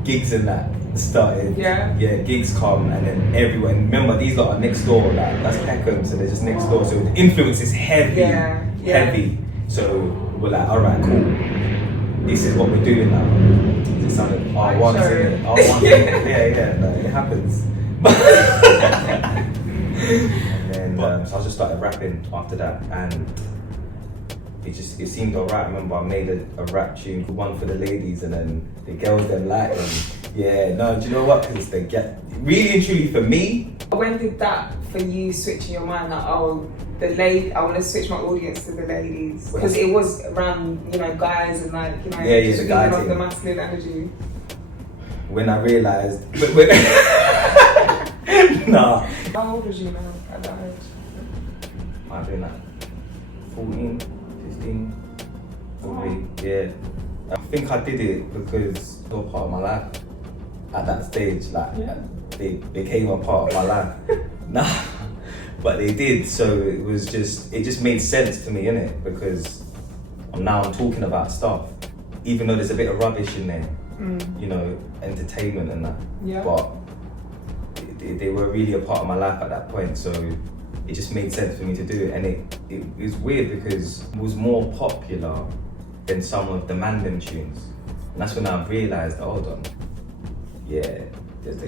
gigs and that started. Yeah. Yeah, gigs come, and then everyone. Remember, these lot are next door. Like that's Peckham, so they're just next door. So the influence is heavy, heavy. So we're like, all right, cool. This is what we're doing now. It sounded R1, isn't it? R1, yeah, no, it happens. And then so I just started rapping after that, and it seemed alright. I remember I made a rap tune, one for the ladies, and then the girls then liked them. Yeah, no, do you know what? Because they get really and truly for me. When did that for you switch in your mind that I want to switch my audience to the ladies? Because it was around, guys and like, just the feeding guy off thing. the masculine energy. When I realised, nah. How old was you now at that age? I've been like 14, 15, probably, yeah. I think I did it because they were part of my life at that stage. Like, they became a part of my life. Nah, but they did. So it just made sense to me, innit? Because I'm talking about stuff, even though there's a bit of rubbish in there, entertainment and that. Yeah. But they were really a part of my life at that point. So it just made sense for me to do it. And it was weird because it was more popular than some of the Mandem tunes. And that's when I realised, hold on, yeah, there's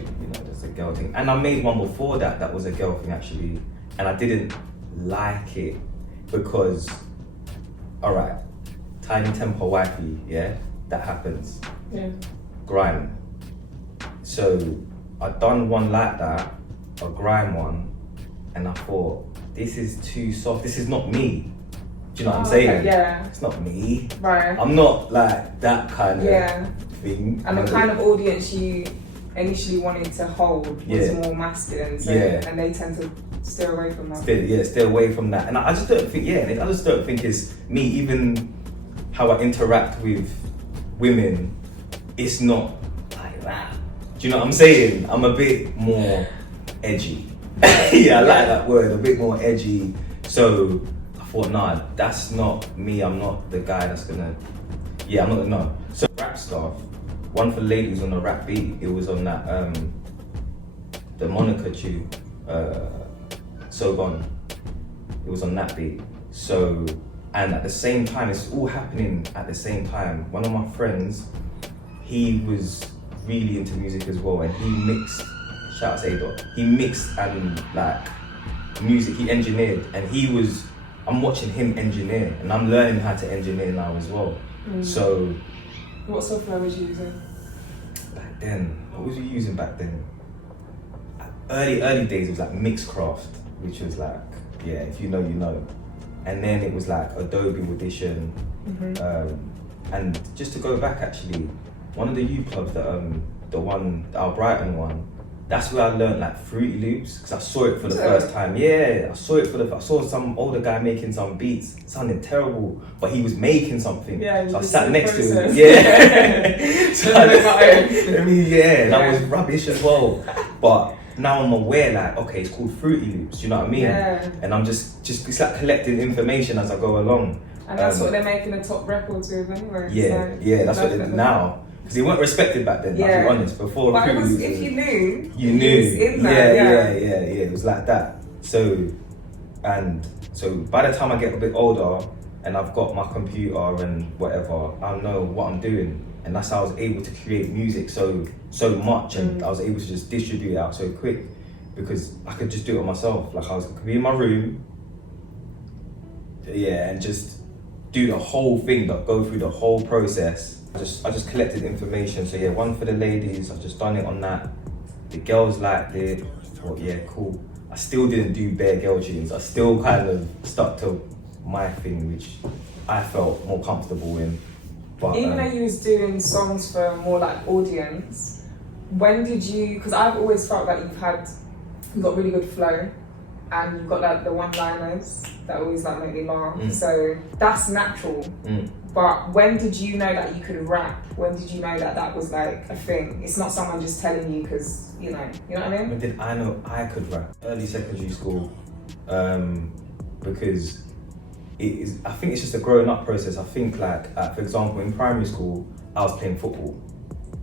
a girl thing. And I made one before that was a girl thing actually. And I didn't like it because, all right, Tiny Temper Wifey, yeah, that happens. Yeah. Grime. So I'd done one like that, a grime one, and I thought, this is too soft, this is not me. Do you know what I'm saying? Okay, yeah. It's not me. Right. I'm not like that kind of thing. And the kind of audience you initially wanted to hold was more masculine, so, and they tend to steer away from that. Stay away from that. And I just don't think, I just don't think it's me, even how I interact with women, it's not like that. Do you know what I'm saying? I'm a bit more edgy. I like that word, a bit more edgy. So I thought, nah, that's not me. I'm not the guy that's gonna, I'm not, no. So rap stuff, one for ladies on the rap beat, it was on that, the Monica tune, So Gone. It was on that beat. So, and at the same time, it's all happening at the same time. One of my friends, he was really into music as well, and he mixed, shout out to A-Dot, he mixed and like music, he engineered, and I'm watching him engineer, and I'm learning how to engineer now as well. So, what software was you using? Back then, what was you using back then? Early days, it was like Mixcraft, which was like, if you know, you know. And then it was like Adobe Audition. And just to go back actually, one of the youth clubs that the one, our Brighton one, that's where I learned like Fruity Loops, because I saw it for the first time. Yeah, I saw some older guy making some beats, sounding terrible, but he was making something. Yeah, so I sat next to him. Yeah. So I mean, yeah, that was rubbish as well. But now I'm aware, like, okay, it's called Fruity Loops. You know what I mean? Yeah. And I'm just it's like collecting information as I go along. And that's what they're making the top records with anyway. Yeah, so yeah, that's what they do now. Because they weren't respected back then, I'll be honest. Before but Fruity Loops, if you knew, you knew. It was in there, Yeah. It was like that. So by the time I get a bit older and I've got my computer and whatever, I know what I'm doing. And that's how I was able to create music so much, and I was able to just distribute it out so quick because I could just do it myself. Like I could be in my room, and just do the whole thing, go through the whole process. I just collected information. So yeah, one for the ladies, I've just done it on that. The girls liked it. I thought, yeah, cool. I still didn't do bare girl tunes. I still kind of stuck to my thing, which I felt more comfortable in. But even though you was doing songs for more like audience, when did you? Because I've always felt that you've got really good flow, and you've got like the one-liners that always like make me laugh. So that's natural. But when did you know that you could rap? When did you know that was like a thing? It's not someone just telling you because you know what I mean? When did I know I could rap? Early secondary school, because I think it's just a growing up process. I think like, for example, in primary school, I was playing football.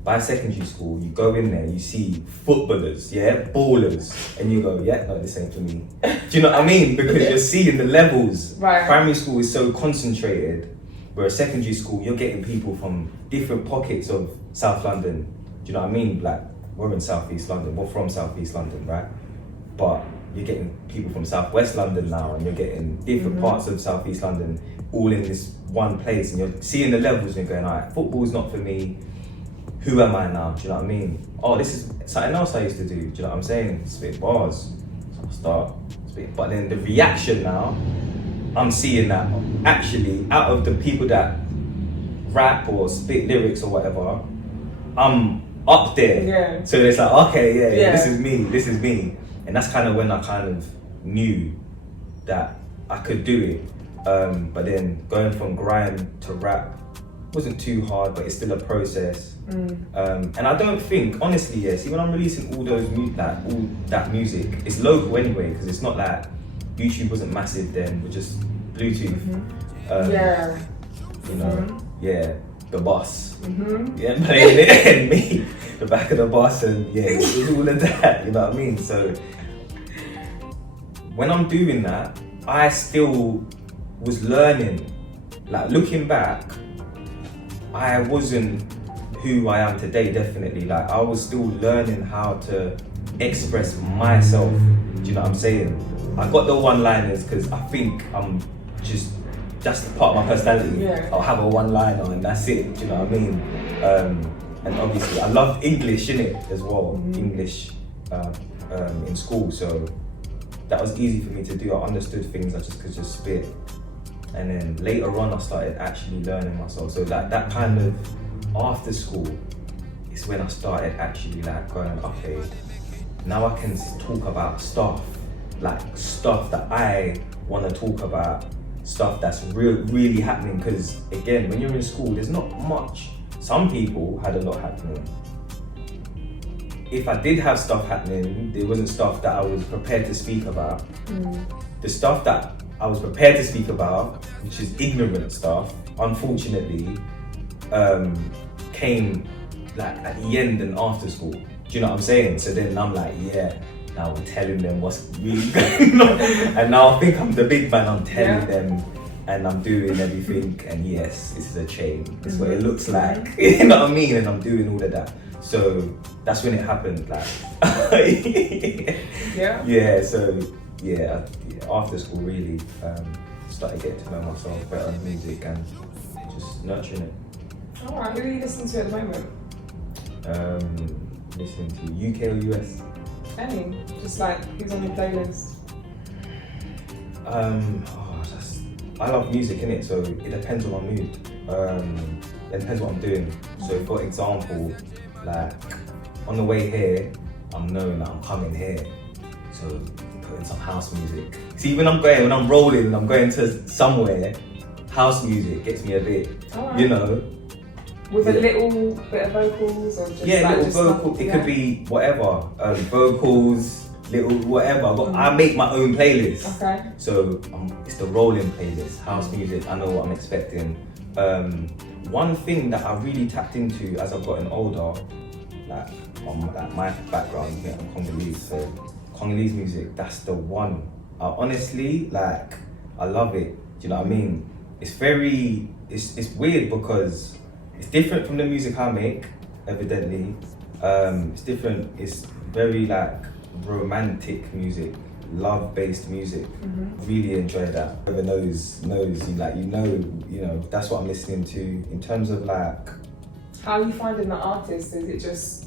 By secondary school, you go in there, you see footballers, ballers, and you go, no, this ain't for me. Do you know what I mean? Because you're seeing the levels. Right. Primary school is so concentrated, whereas secondary school, you're getting people from different pockets of South London. Do you know what I mean? Like, we're in South East London, we're from South East London, right? But you're getting people from South West London now, and you're getting different parts of South East London all in this one place, and you're seeing the levels and you're going, all right, football's not for me. Who am I now? Do you know what I mean? Oh, this is something else I used to do. Do you know what I'm saying? Spit bars. So I start spitting. But then the reaction now, I'm seeing that actually out of the people that rap or spit lyrics or whatever, I'm up there. Yeah. So it's like, okay, yeah, this is me. And that's kind of when I kind of knew that I could do it. But then going from grime to rap wasn't too hard, but it's still a process. And I don't think, honestly, see when I'm releasing all that music, it's local anyway, because it's not like YouTube wasn't massive then, we're just Bluetooth. You know, the bus. Playing it and me, the back of the bus, and it was all of that, you know what I mean? So when I'm doing that, I still was learning. Like looking back, I wasn't who I am today, definitely. Like I was still learning how to express myself. Do you know what I'm saying? I got the one-liners because I think that's part of my personality. I'll have a one-liner and that's it. Do you know what I mean? And obviously I loved English in it as well. English in school, so that was easy for me to do. I understood things. I just could just spit. And then later on, I started actually learning myself. So like that kind of after school is when I started actually like going, okay, now I can talk about stuff that I want to talk about, stuff that's really happening. Because again, when you're in school, there's not much. Some people had a lot happening. If I did have stuff happening, there wasn't stuff that I was prepared to speak about. The stuff that I was prepared to speak about, which is ignorant stuff, unfortunately, came like at the end and after school. Do you know what I'm saying? So then I'm like, now I'm telling them what's really going on. And now I think I'm the big man, I'm telling them and I'm doing everything. And yes, this is a chain. This is what it looks like. You know what I mean? And I'm doing all of that. So that's when it happened. Like, after school really started getting to know myself better in music and just nurturing it. Alright, who are you listening to at the moment? Listening to UK or US? Any, just like who's on your playlist? I love music innit, so it depends on my mood. It depends what I'm doing. So for example, like on the way here, I'm knowing that I'm coming here. So I'm putting some house music. See, when I'm rolling and I'm going to somewhere, house music gets me a bit, you know. With a little bit of vocals or just little vocal. It could be whatever. Vocals, little whatever. I make my own playlist. Okay. So it's the rolling playlist, house music. I know what I'm expecting. One thing that I really tapped into as I've gotten older, like my background, I'm Congolese, so Congolese music, that's the one. Honestly, like, I love it. Do you know what I mean? It's weird because it's different from the music I make, evidently. It's different. It's very like romantic music, love-based music. Really enjoy that. Whoever knows, you know, that's what I'm listening to. In terms of like, how are you finding the artist? Is it just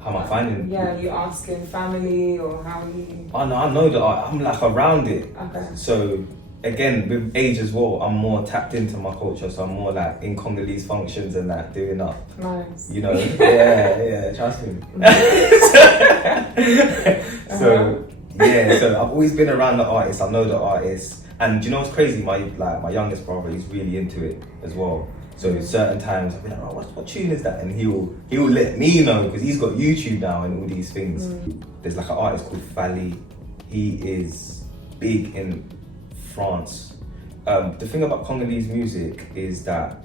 how am I finding? Yeah, you asking family or how are you? Oh no, I know that I'm like around it. Okay. So again, with age as well, I'm more tapped into my culture, so I'm more like in Congolese functions and that, doing up. Nice. You know, yeah, trust me. So I've always been around the artists. I know the artists, and do you know what's crazy? My youngest brother, he's really into it as well. So certain times I'll be like, oh, what tune is that? And he'll let me know because he's got YouTube now and all these things. There's like an artist called Fally. He is big in France. The thing about Congolese music is that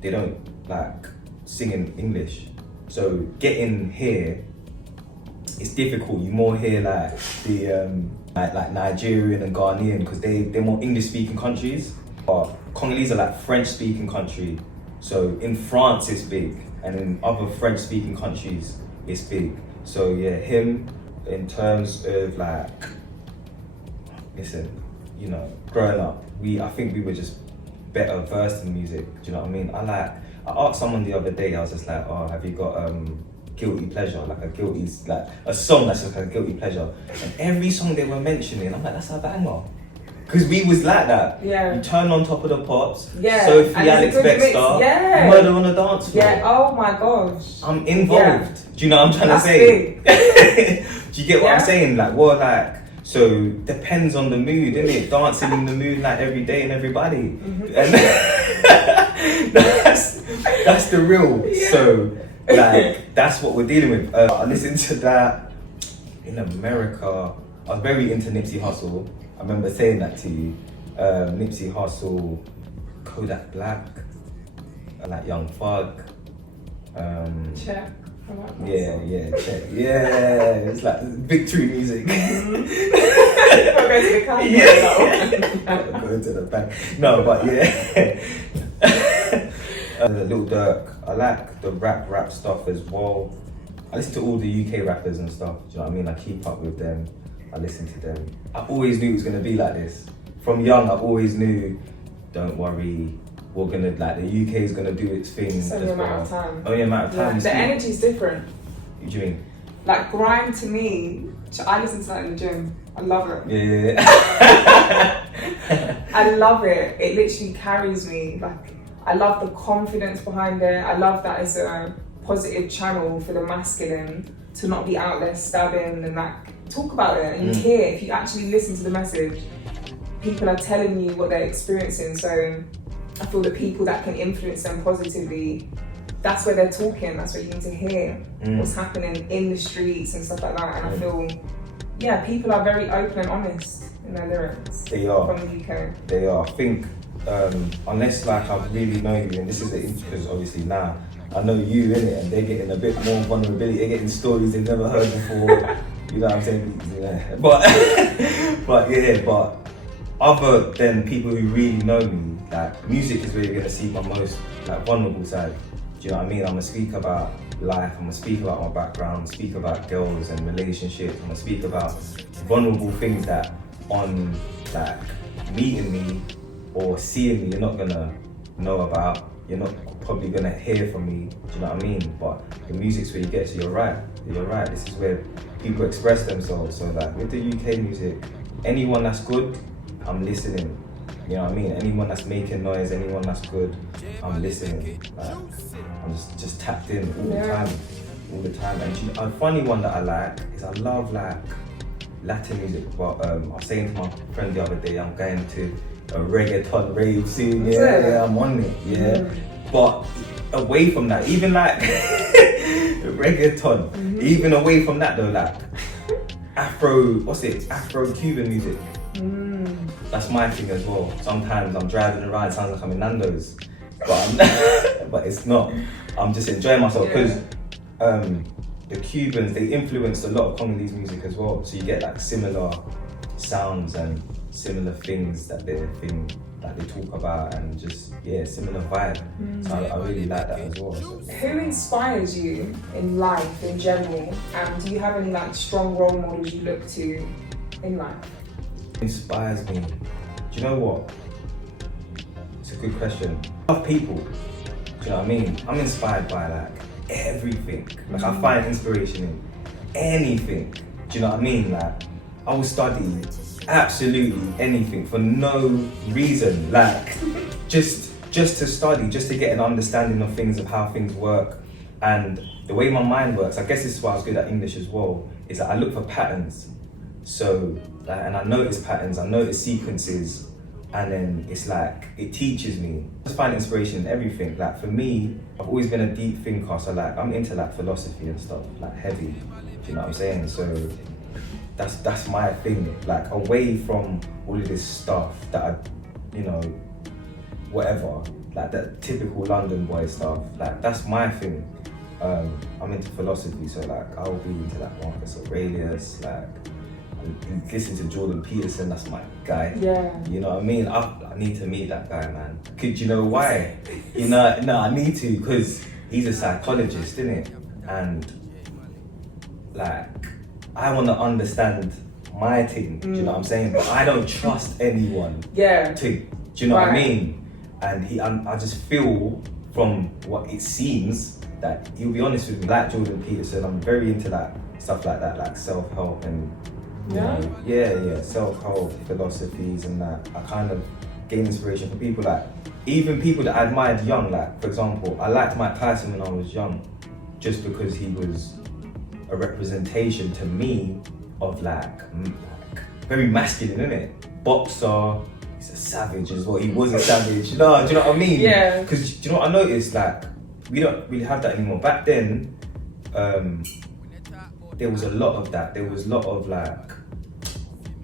they don't like sing in English. So getting here, it's difficult. You more hear like the like Nigerian and Ghanaian because they're more English speaking countries. But Congolese are like French speaking country. So in France it's big, and in other French speaking countries it's big. So yeah, him in terms of like, listen, you know, growing up, I think we were just better versed in music. Do you know what I mean? I asked someone the other day, I was just like, oh, have you got guilty pleasure, like a song that's just like a guilty pleasure? And every song they were mentioning, I'm like, that's a banger. Because we was like that. Yeah. You turn on Top of the Pops, yeah. Sophie, Alex Bextor, Murder on the Dance Floor. Yeah, oh my gosh. I'm involved. Yeah. Do you know what I'm trying that's to say? Do you get what I'm saying? Like, so depends on the mood, innit? Dancing in the mood like every day and everybody. And that's the real. Yeah. So like that's what we're dealing with. I listened to that in America. I was very into Nipsey Hussle. I remember saying that to you. Nipsey Hussle, Kodak Black, like Young Thug. Check. Yeah, check. Yeah, it's like victory music. Go to the car. Go to the bank. No, but yeah. Lil Durk. I like the rap stuff as well. I listen to all the UK rappers and stuff. Do you know what I mean? I keep up with them. I listen to them. I always knew it was gonna be like this. From young, I always knew, don't worry, we're gonna, like, the UK is gonna do its thing. It's only a matter of time. Only a matter of time. Yeah. The energy's different. What do you mean? Like grime to me, I listen to that in the gym. I love it. Yeah. I love it. It literally carries me. Like, I love the confidence behind it. I love that it's a positive channel for the masculine to not be out there stabbing and like talk about it. And you hear, if you actually listen to the message, people are telling you what they're experiencing. So I feel the people that can influence them positively, that's where they're talking. That's what you need to hear. What's happening in the streets and stuff like that. And I feel, yeah, people are very open and honest in their lyrics. They are. From the UK. They are. I think, unless like I really know you, and this is the because obviously now I know you, innit, and they're getting a bit more vulnerability. They're getting stories they've never heard before. You know what I'm saying? Yeah. But other than people who really know me, like, music is where you're gonna see my most like vulnerable side. Do you know what I mean? I'm gonna speak about life. I'm gonna speak about my background. Speak about girls and relationships. I'm gonna speak about vulnerable things that on like meeting me or seeing me, you're not gonna know about. You're not probably gonna hear from me. Do you know what I mean? But the music's where you get to. You're right. This is where people express themselves. So like with the UK music, anyone that's good, I'm listening. You know what I mean? Anyone that's making noise, anyone that's good, I'm listening. Like, I'm just tapped in all the time. all the time. And you know, a funny one that I like is I love like Latin music. But I was saying to my friend the other day, I'm going to a reggaeton rave soon. Yeah, I'm on it. Yeah, but away from that, even like reggaeton, even away from that though, like Afro-Cuban music. That's my thing as well. Sometimes I'm driving around, it sounds like I'm in Nando's, but but it's not. I'm just enjoying myself because the Cubans, they influenced a lot of Congolese music as well. So you get like similar sounds and similar things that they talk about, and just similar vibe. So I really like that as well. So. Who inspires you in life in general, and do you have any like strong role models you look to in life? Inspires me. Do you know what? It's a good question. I love people. Do you know what I mean? I'm inspired by like everything. Like I find inspiration in anything. Do you know what I mean? Like I will study absolutely anything for no reason. Like just to study, just to get an understanding of things, of how things work. And the way my mind works, I guess this is why I was good at English as well, is that I look for patterns. So, and I notice patterns, I notice sequences, and then it's like, it teaches me. I just find inspiration in everything. Like for me, I've always been a deep thinker, so like, I'm into like philosophy and stuff, like heavy, do you know what I'm saying? So that's my thing, like away from all of this stuff that I, you know, whatever, like that typical London boy stuff, like that's my thing. I'm into philosophy, so like I'll be into like Marcus Aurelius, like listen to Jordan Peterson, that's my guy. Yeah. You know what I mean? I need to meet that guy, man. Could you know why? You know, no, I need to, because he's a psychologist, isn't it? And like, I want to understand my thing, do you know what I'm saying? But I don't trust anyone to, do you know what I mean? And I just feel from what it seems that he'll be honest with me, like Jordan Peterson, I'm very into that stuff like that, like self-help and self-help philosophies and that. I kind of gain inspiration from people like, even people that I admired young, like for example, I liked Mike Tyson when I was young, just because he was a representation to me of like very masculine, innit? Boxer, he's a savage as well. He was a savage. No, do you know what I mean? Yeah. Because do you know what I noticed? Like, we don't really have that anymore. Back then, there was a lot of that. There was a lot of like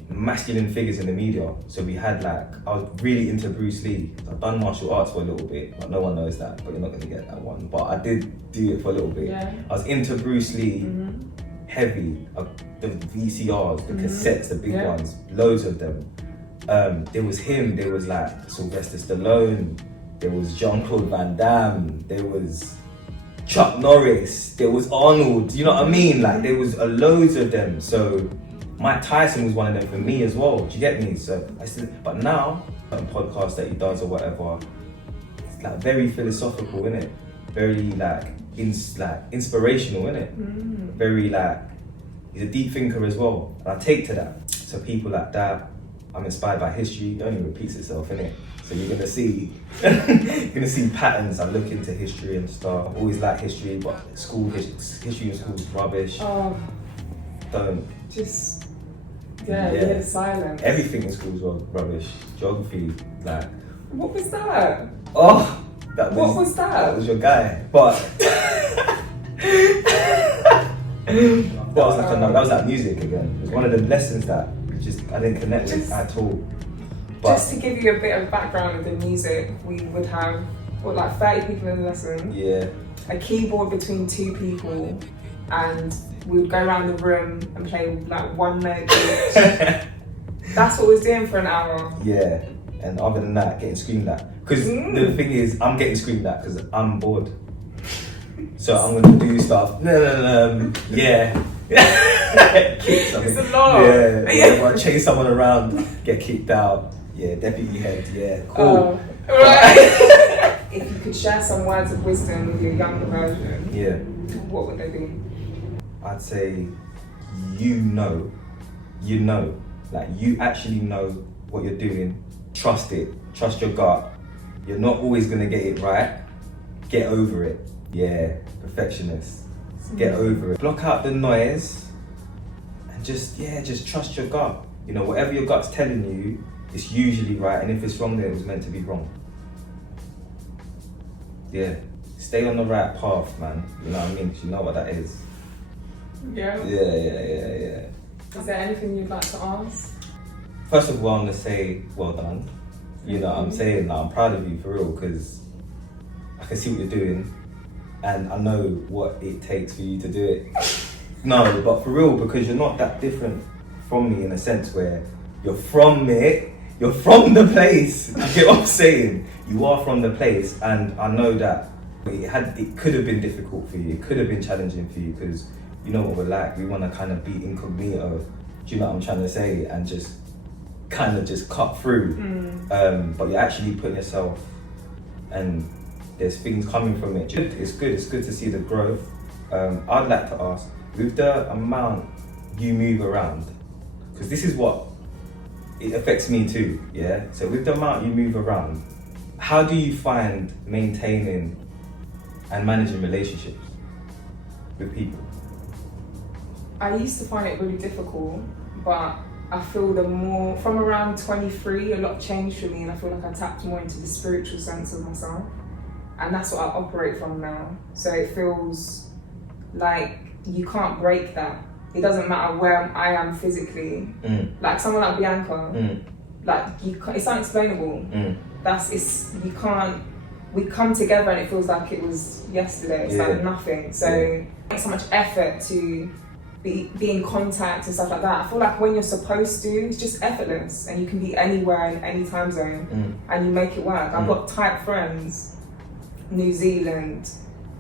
masculine figures in the media. So we had like, I was really into Bruce Lee. I've done martial arts for a little bit, but no one knows that, but you're not gonna get that one. But I did do it for a little bit. Yeah. I was into Bruce Lee, heavy, the VCRs, the cassettes, the big ones, loads of them. There was him, there was like Sylvester Stallone, there was Jean-Claude Van Damme, there was Chuck Norris, there was Arnold, you know what I mean? Like there was loads of them. So Mike Tyson was one of them for me as well, do you get me? So I said, but now, certain podcasts that he does or whatever, it's like very philosophical, innit? Very like, inspirational, innit? Very like, he's a deep thinker as well. And I take to that. So people like that, I'm inspired by history, it only repeats itself, innit? So you're gonna see, patterns. I look into history and stuff. I've always liked history, but history in school is rubbish. Oh. Don't. Just, you're silent. Everything in school is rubbish. Geography, like. What was that? Oh, what was that? That was your guy, but. That was like music again. It was one of the lessons that I didn't connect with at all. But just to give you a bit of background of the music, we would have like 30 people in the lesson. Yeah. A keyboard between two people, and we would go around the room and play like one note each. That's what we're doing for an hour. Yeah. And other than that, getting screamed at. Because the thing is, I'm getting screamed at because I'm bored. So I'm gonna do stuff. Yeah. Kick something. It's a lot. Yeah. Chase someone around, get kicked out. Yeah, deputy head. Yeah, cool. Right. If you could share some words of wisdom with your younger version, what would they be? I'd say, you know, like you actually know what you're doing. Trust it. Trust your gut. You're not always gonna get it right. Get over it. Yeah, perfectionist. Get over it. Block out the noise and just trust your gut. You know, whatever your gut's telling you, it's usually right, and if it's wrong, then it was meant to be wrong. Yeah. Stay on the right path, man. You know what I mean? 'Cause you know what that is. Yeah. Yeah. Is there anything you'd like to ask? First of all, I want to say well done. You know what I'm saying? Like, I'm proud of you for real, because I can see what you're doing and I know what it takes for you to do it. No, but for real, because you're not that different from me in a sense where you're from it, you're from the place. You get what I'm saying? You are from the place, and I know that it could have been difficult for you, it could have been challenging for you, because you know what we're like, we want to kind of be incognito, do you know what I'm trying to say, and just kind of just cut through. But you're actually putting yourself, and there's things coming from it. It's good to see the growth. I'd like to ask, with the amount you move around, because this is what it affects me too, yeah? So with the amount you move around, how do you find maintaining and managing relationships with people? I used to find it really difficult, but I feel from around 23, a lot changed for me, and I feel like I tapped more into the spiritual sense of myself, and that's what I operate from now. So it feels like you can't break that. It doesn't matter where I am physically. Like someone like Bianca, like it's unexplainable. You can't. We come together and it feels like it was yesterday. It's like nothing. So it takes so much effort to be in contact and stuff like that. I feel like when you're supposed to, it's just effortless, and you can be anywhere in any time zone and you make it work. I've got tight friends, New Zealand,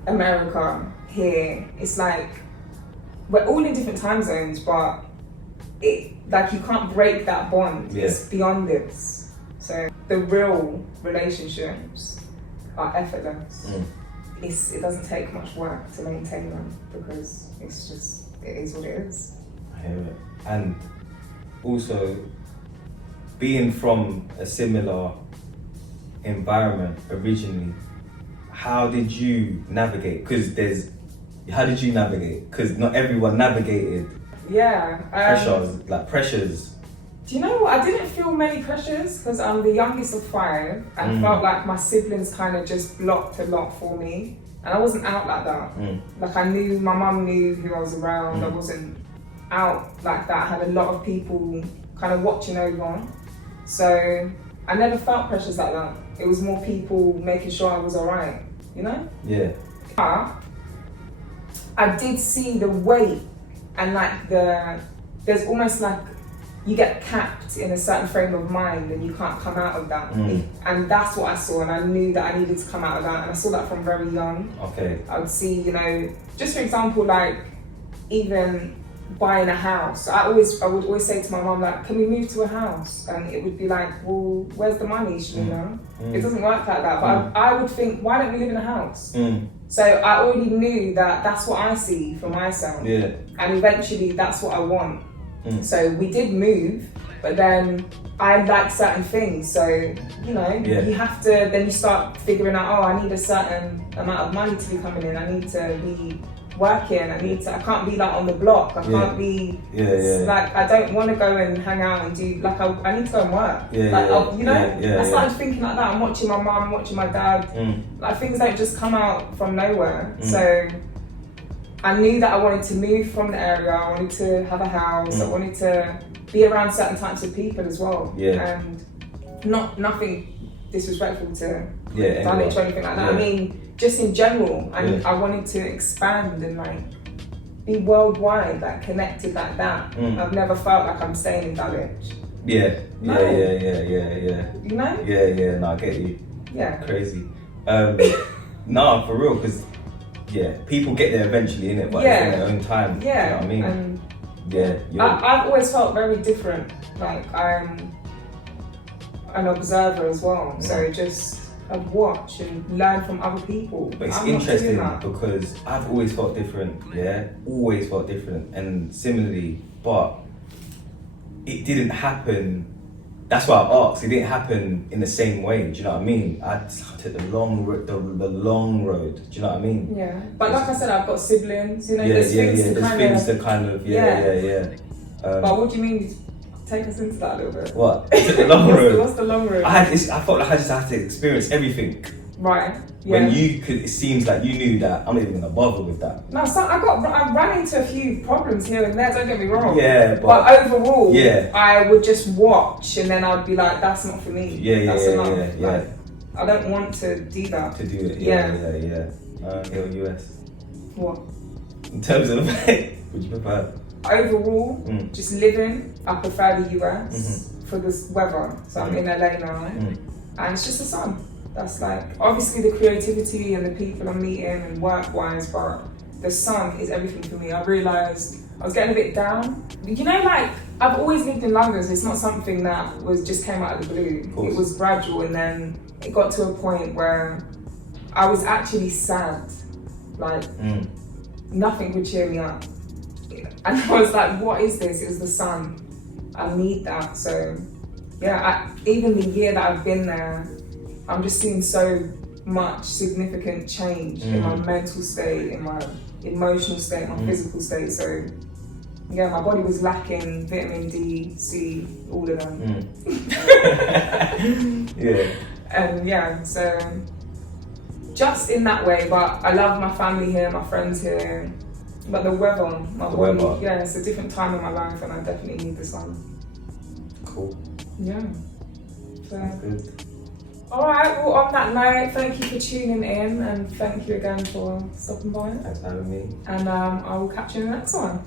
America, here. It's like we're all in different time zones, but you can't break that bond. It's beyond this. So the real relationships are effortless. It doesn't take much work to maintain them, because it is what it is. I hear it. And also, being from a similar environment originally, how did you navigate? Because not everyone navigated pressures. Do you know what? I didn't feel many pressures, because I'm the youngest of 5, and felt like my siblings kind of just blocked a lot for me. And I wasn't out like that. Like my mum knew who I was around. I wasn't out like that. I had a lot of people kind of watching over. So I never felt pressures like that. It was more people making sure I was all right, you know? Yeah. But I did see the weight, and there's almost like you get capped in a certain frame of mind and you can't come out of that. And that's what I saw, and I knew that I needed to come out of that, and I saw that from very young. Okay. I would see, just for example, like even buying a house. I would always say to my mum, like, can we move to a house? And it would be like, well, where's the money, Shalina? It doesn't work like that. But I would think, why don't we live in a house? So I already knew that that's what I see for myself. Yeah. And eventually that's what I want. So we did move, but then I like certain things. So, you have to, then you start figuring out, I need a certain amount of money to be coming in. I need to be working. I can't be like on the block. I can't be, like, I don't want to go and hang out and do, like, I need to go and work. I started thinking like that. I'm watching my mum, I'm watching my dad. Like, things don't just come out from nowhere. So I knew that I wanted to move from the area. I wanted to have a house. I wanted to be around certain types of people as well. And nothing disrespectful to Dulwich or anything like that. I mean, just in general. And I wanted to expand and like be worldwide, like connected like that. I've never felt like I'm staying in Dulwich. Yeah. No. Yeah. You know? Yeah. No, I get you. Yeah. Crazy. No, for real, because people get there eventually, innit? But it's in their own time. Yeah. You know what I mean? And I've always felt very different. Like, I'm an observer as well. So I'd watch and learn from other people. But it's interesting because I've always felt different, always felt different, and similarly, but it didn't happen that's why I asked. It didn't happen in the same way. Do you know what I mean? I took the long road. The long road. Do you know what I mean? Yeah. But like I said, I've got siblings. You know, Yeah, there's things to There's kind things of. to kind of yeah. But what do you mean? Take us into that a little bit. What? The long road. What's the long road? I felt like I just had to experience everything. Right. Yeah. When you could, it seems like you knew that I'm not even gonna bother with that. No, so I ran into a few problems here and there. Don't get me wrong. Yeah, but overall, yeah, I would just watch and then I'd be like, "That's not for me. That's enough." Yeah. Like, I don't want to do that. To do it. Yeah. US. What? In terms of, would you prefer? Overall, just living, I prefer the US for this weather. So I'm in LA now, and it's just the sun. That's like, obviously the creativity and the people I'm meeting and work-wise, but the sun is everything for me. I realised I was getting a bit down. You know, like, I've always lived in London, so it's not something that just came out of the blue. It was gradual, and then it got to a point where I was actually sad. Like, nothing would cheer me up. And I was like, what is this? It was the sun. I need that. So, yeah, even the year that I've been there, I'm just seeing so much significant change in my mental state, in my emotional state, my physical state. So, yeah, my body was lacking vitamin D, C, all of them. Yeah. And yeah, so just in that way, but I love my family here, my friends here. But the weather, my body, yeah, it's a different time in my life and I definitely need the sun. Cool. Yeah. So, good. Alright, well on that note, thank you for tuning in and thank you again for stopping by. Thanks for having me. And I will catch you in the next one.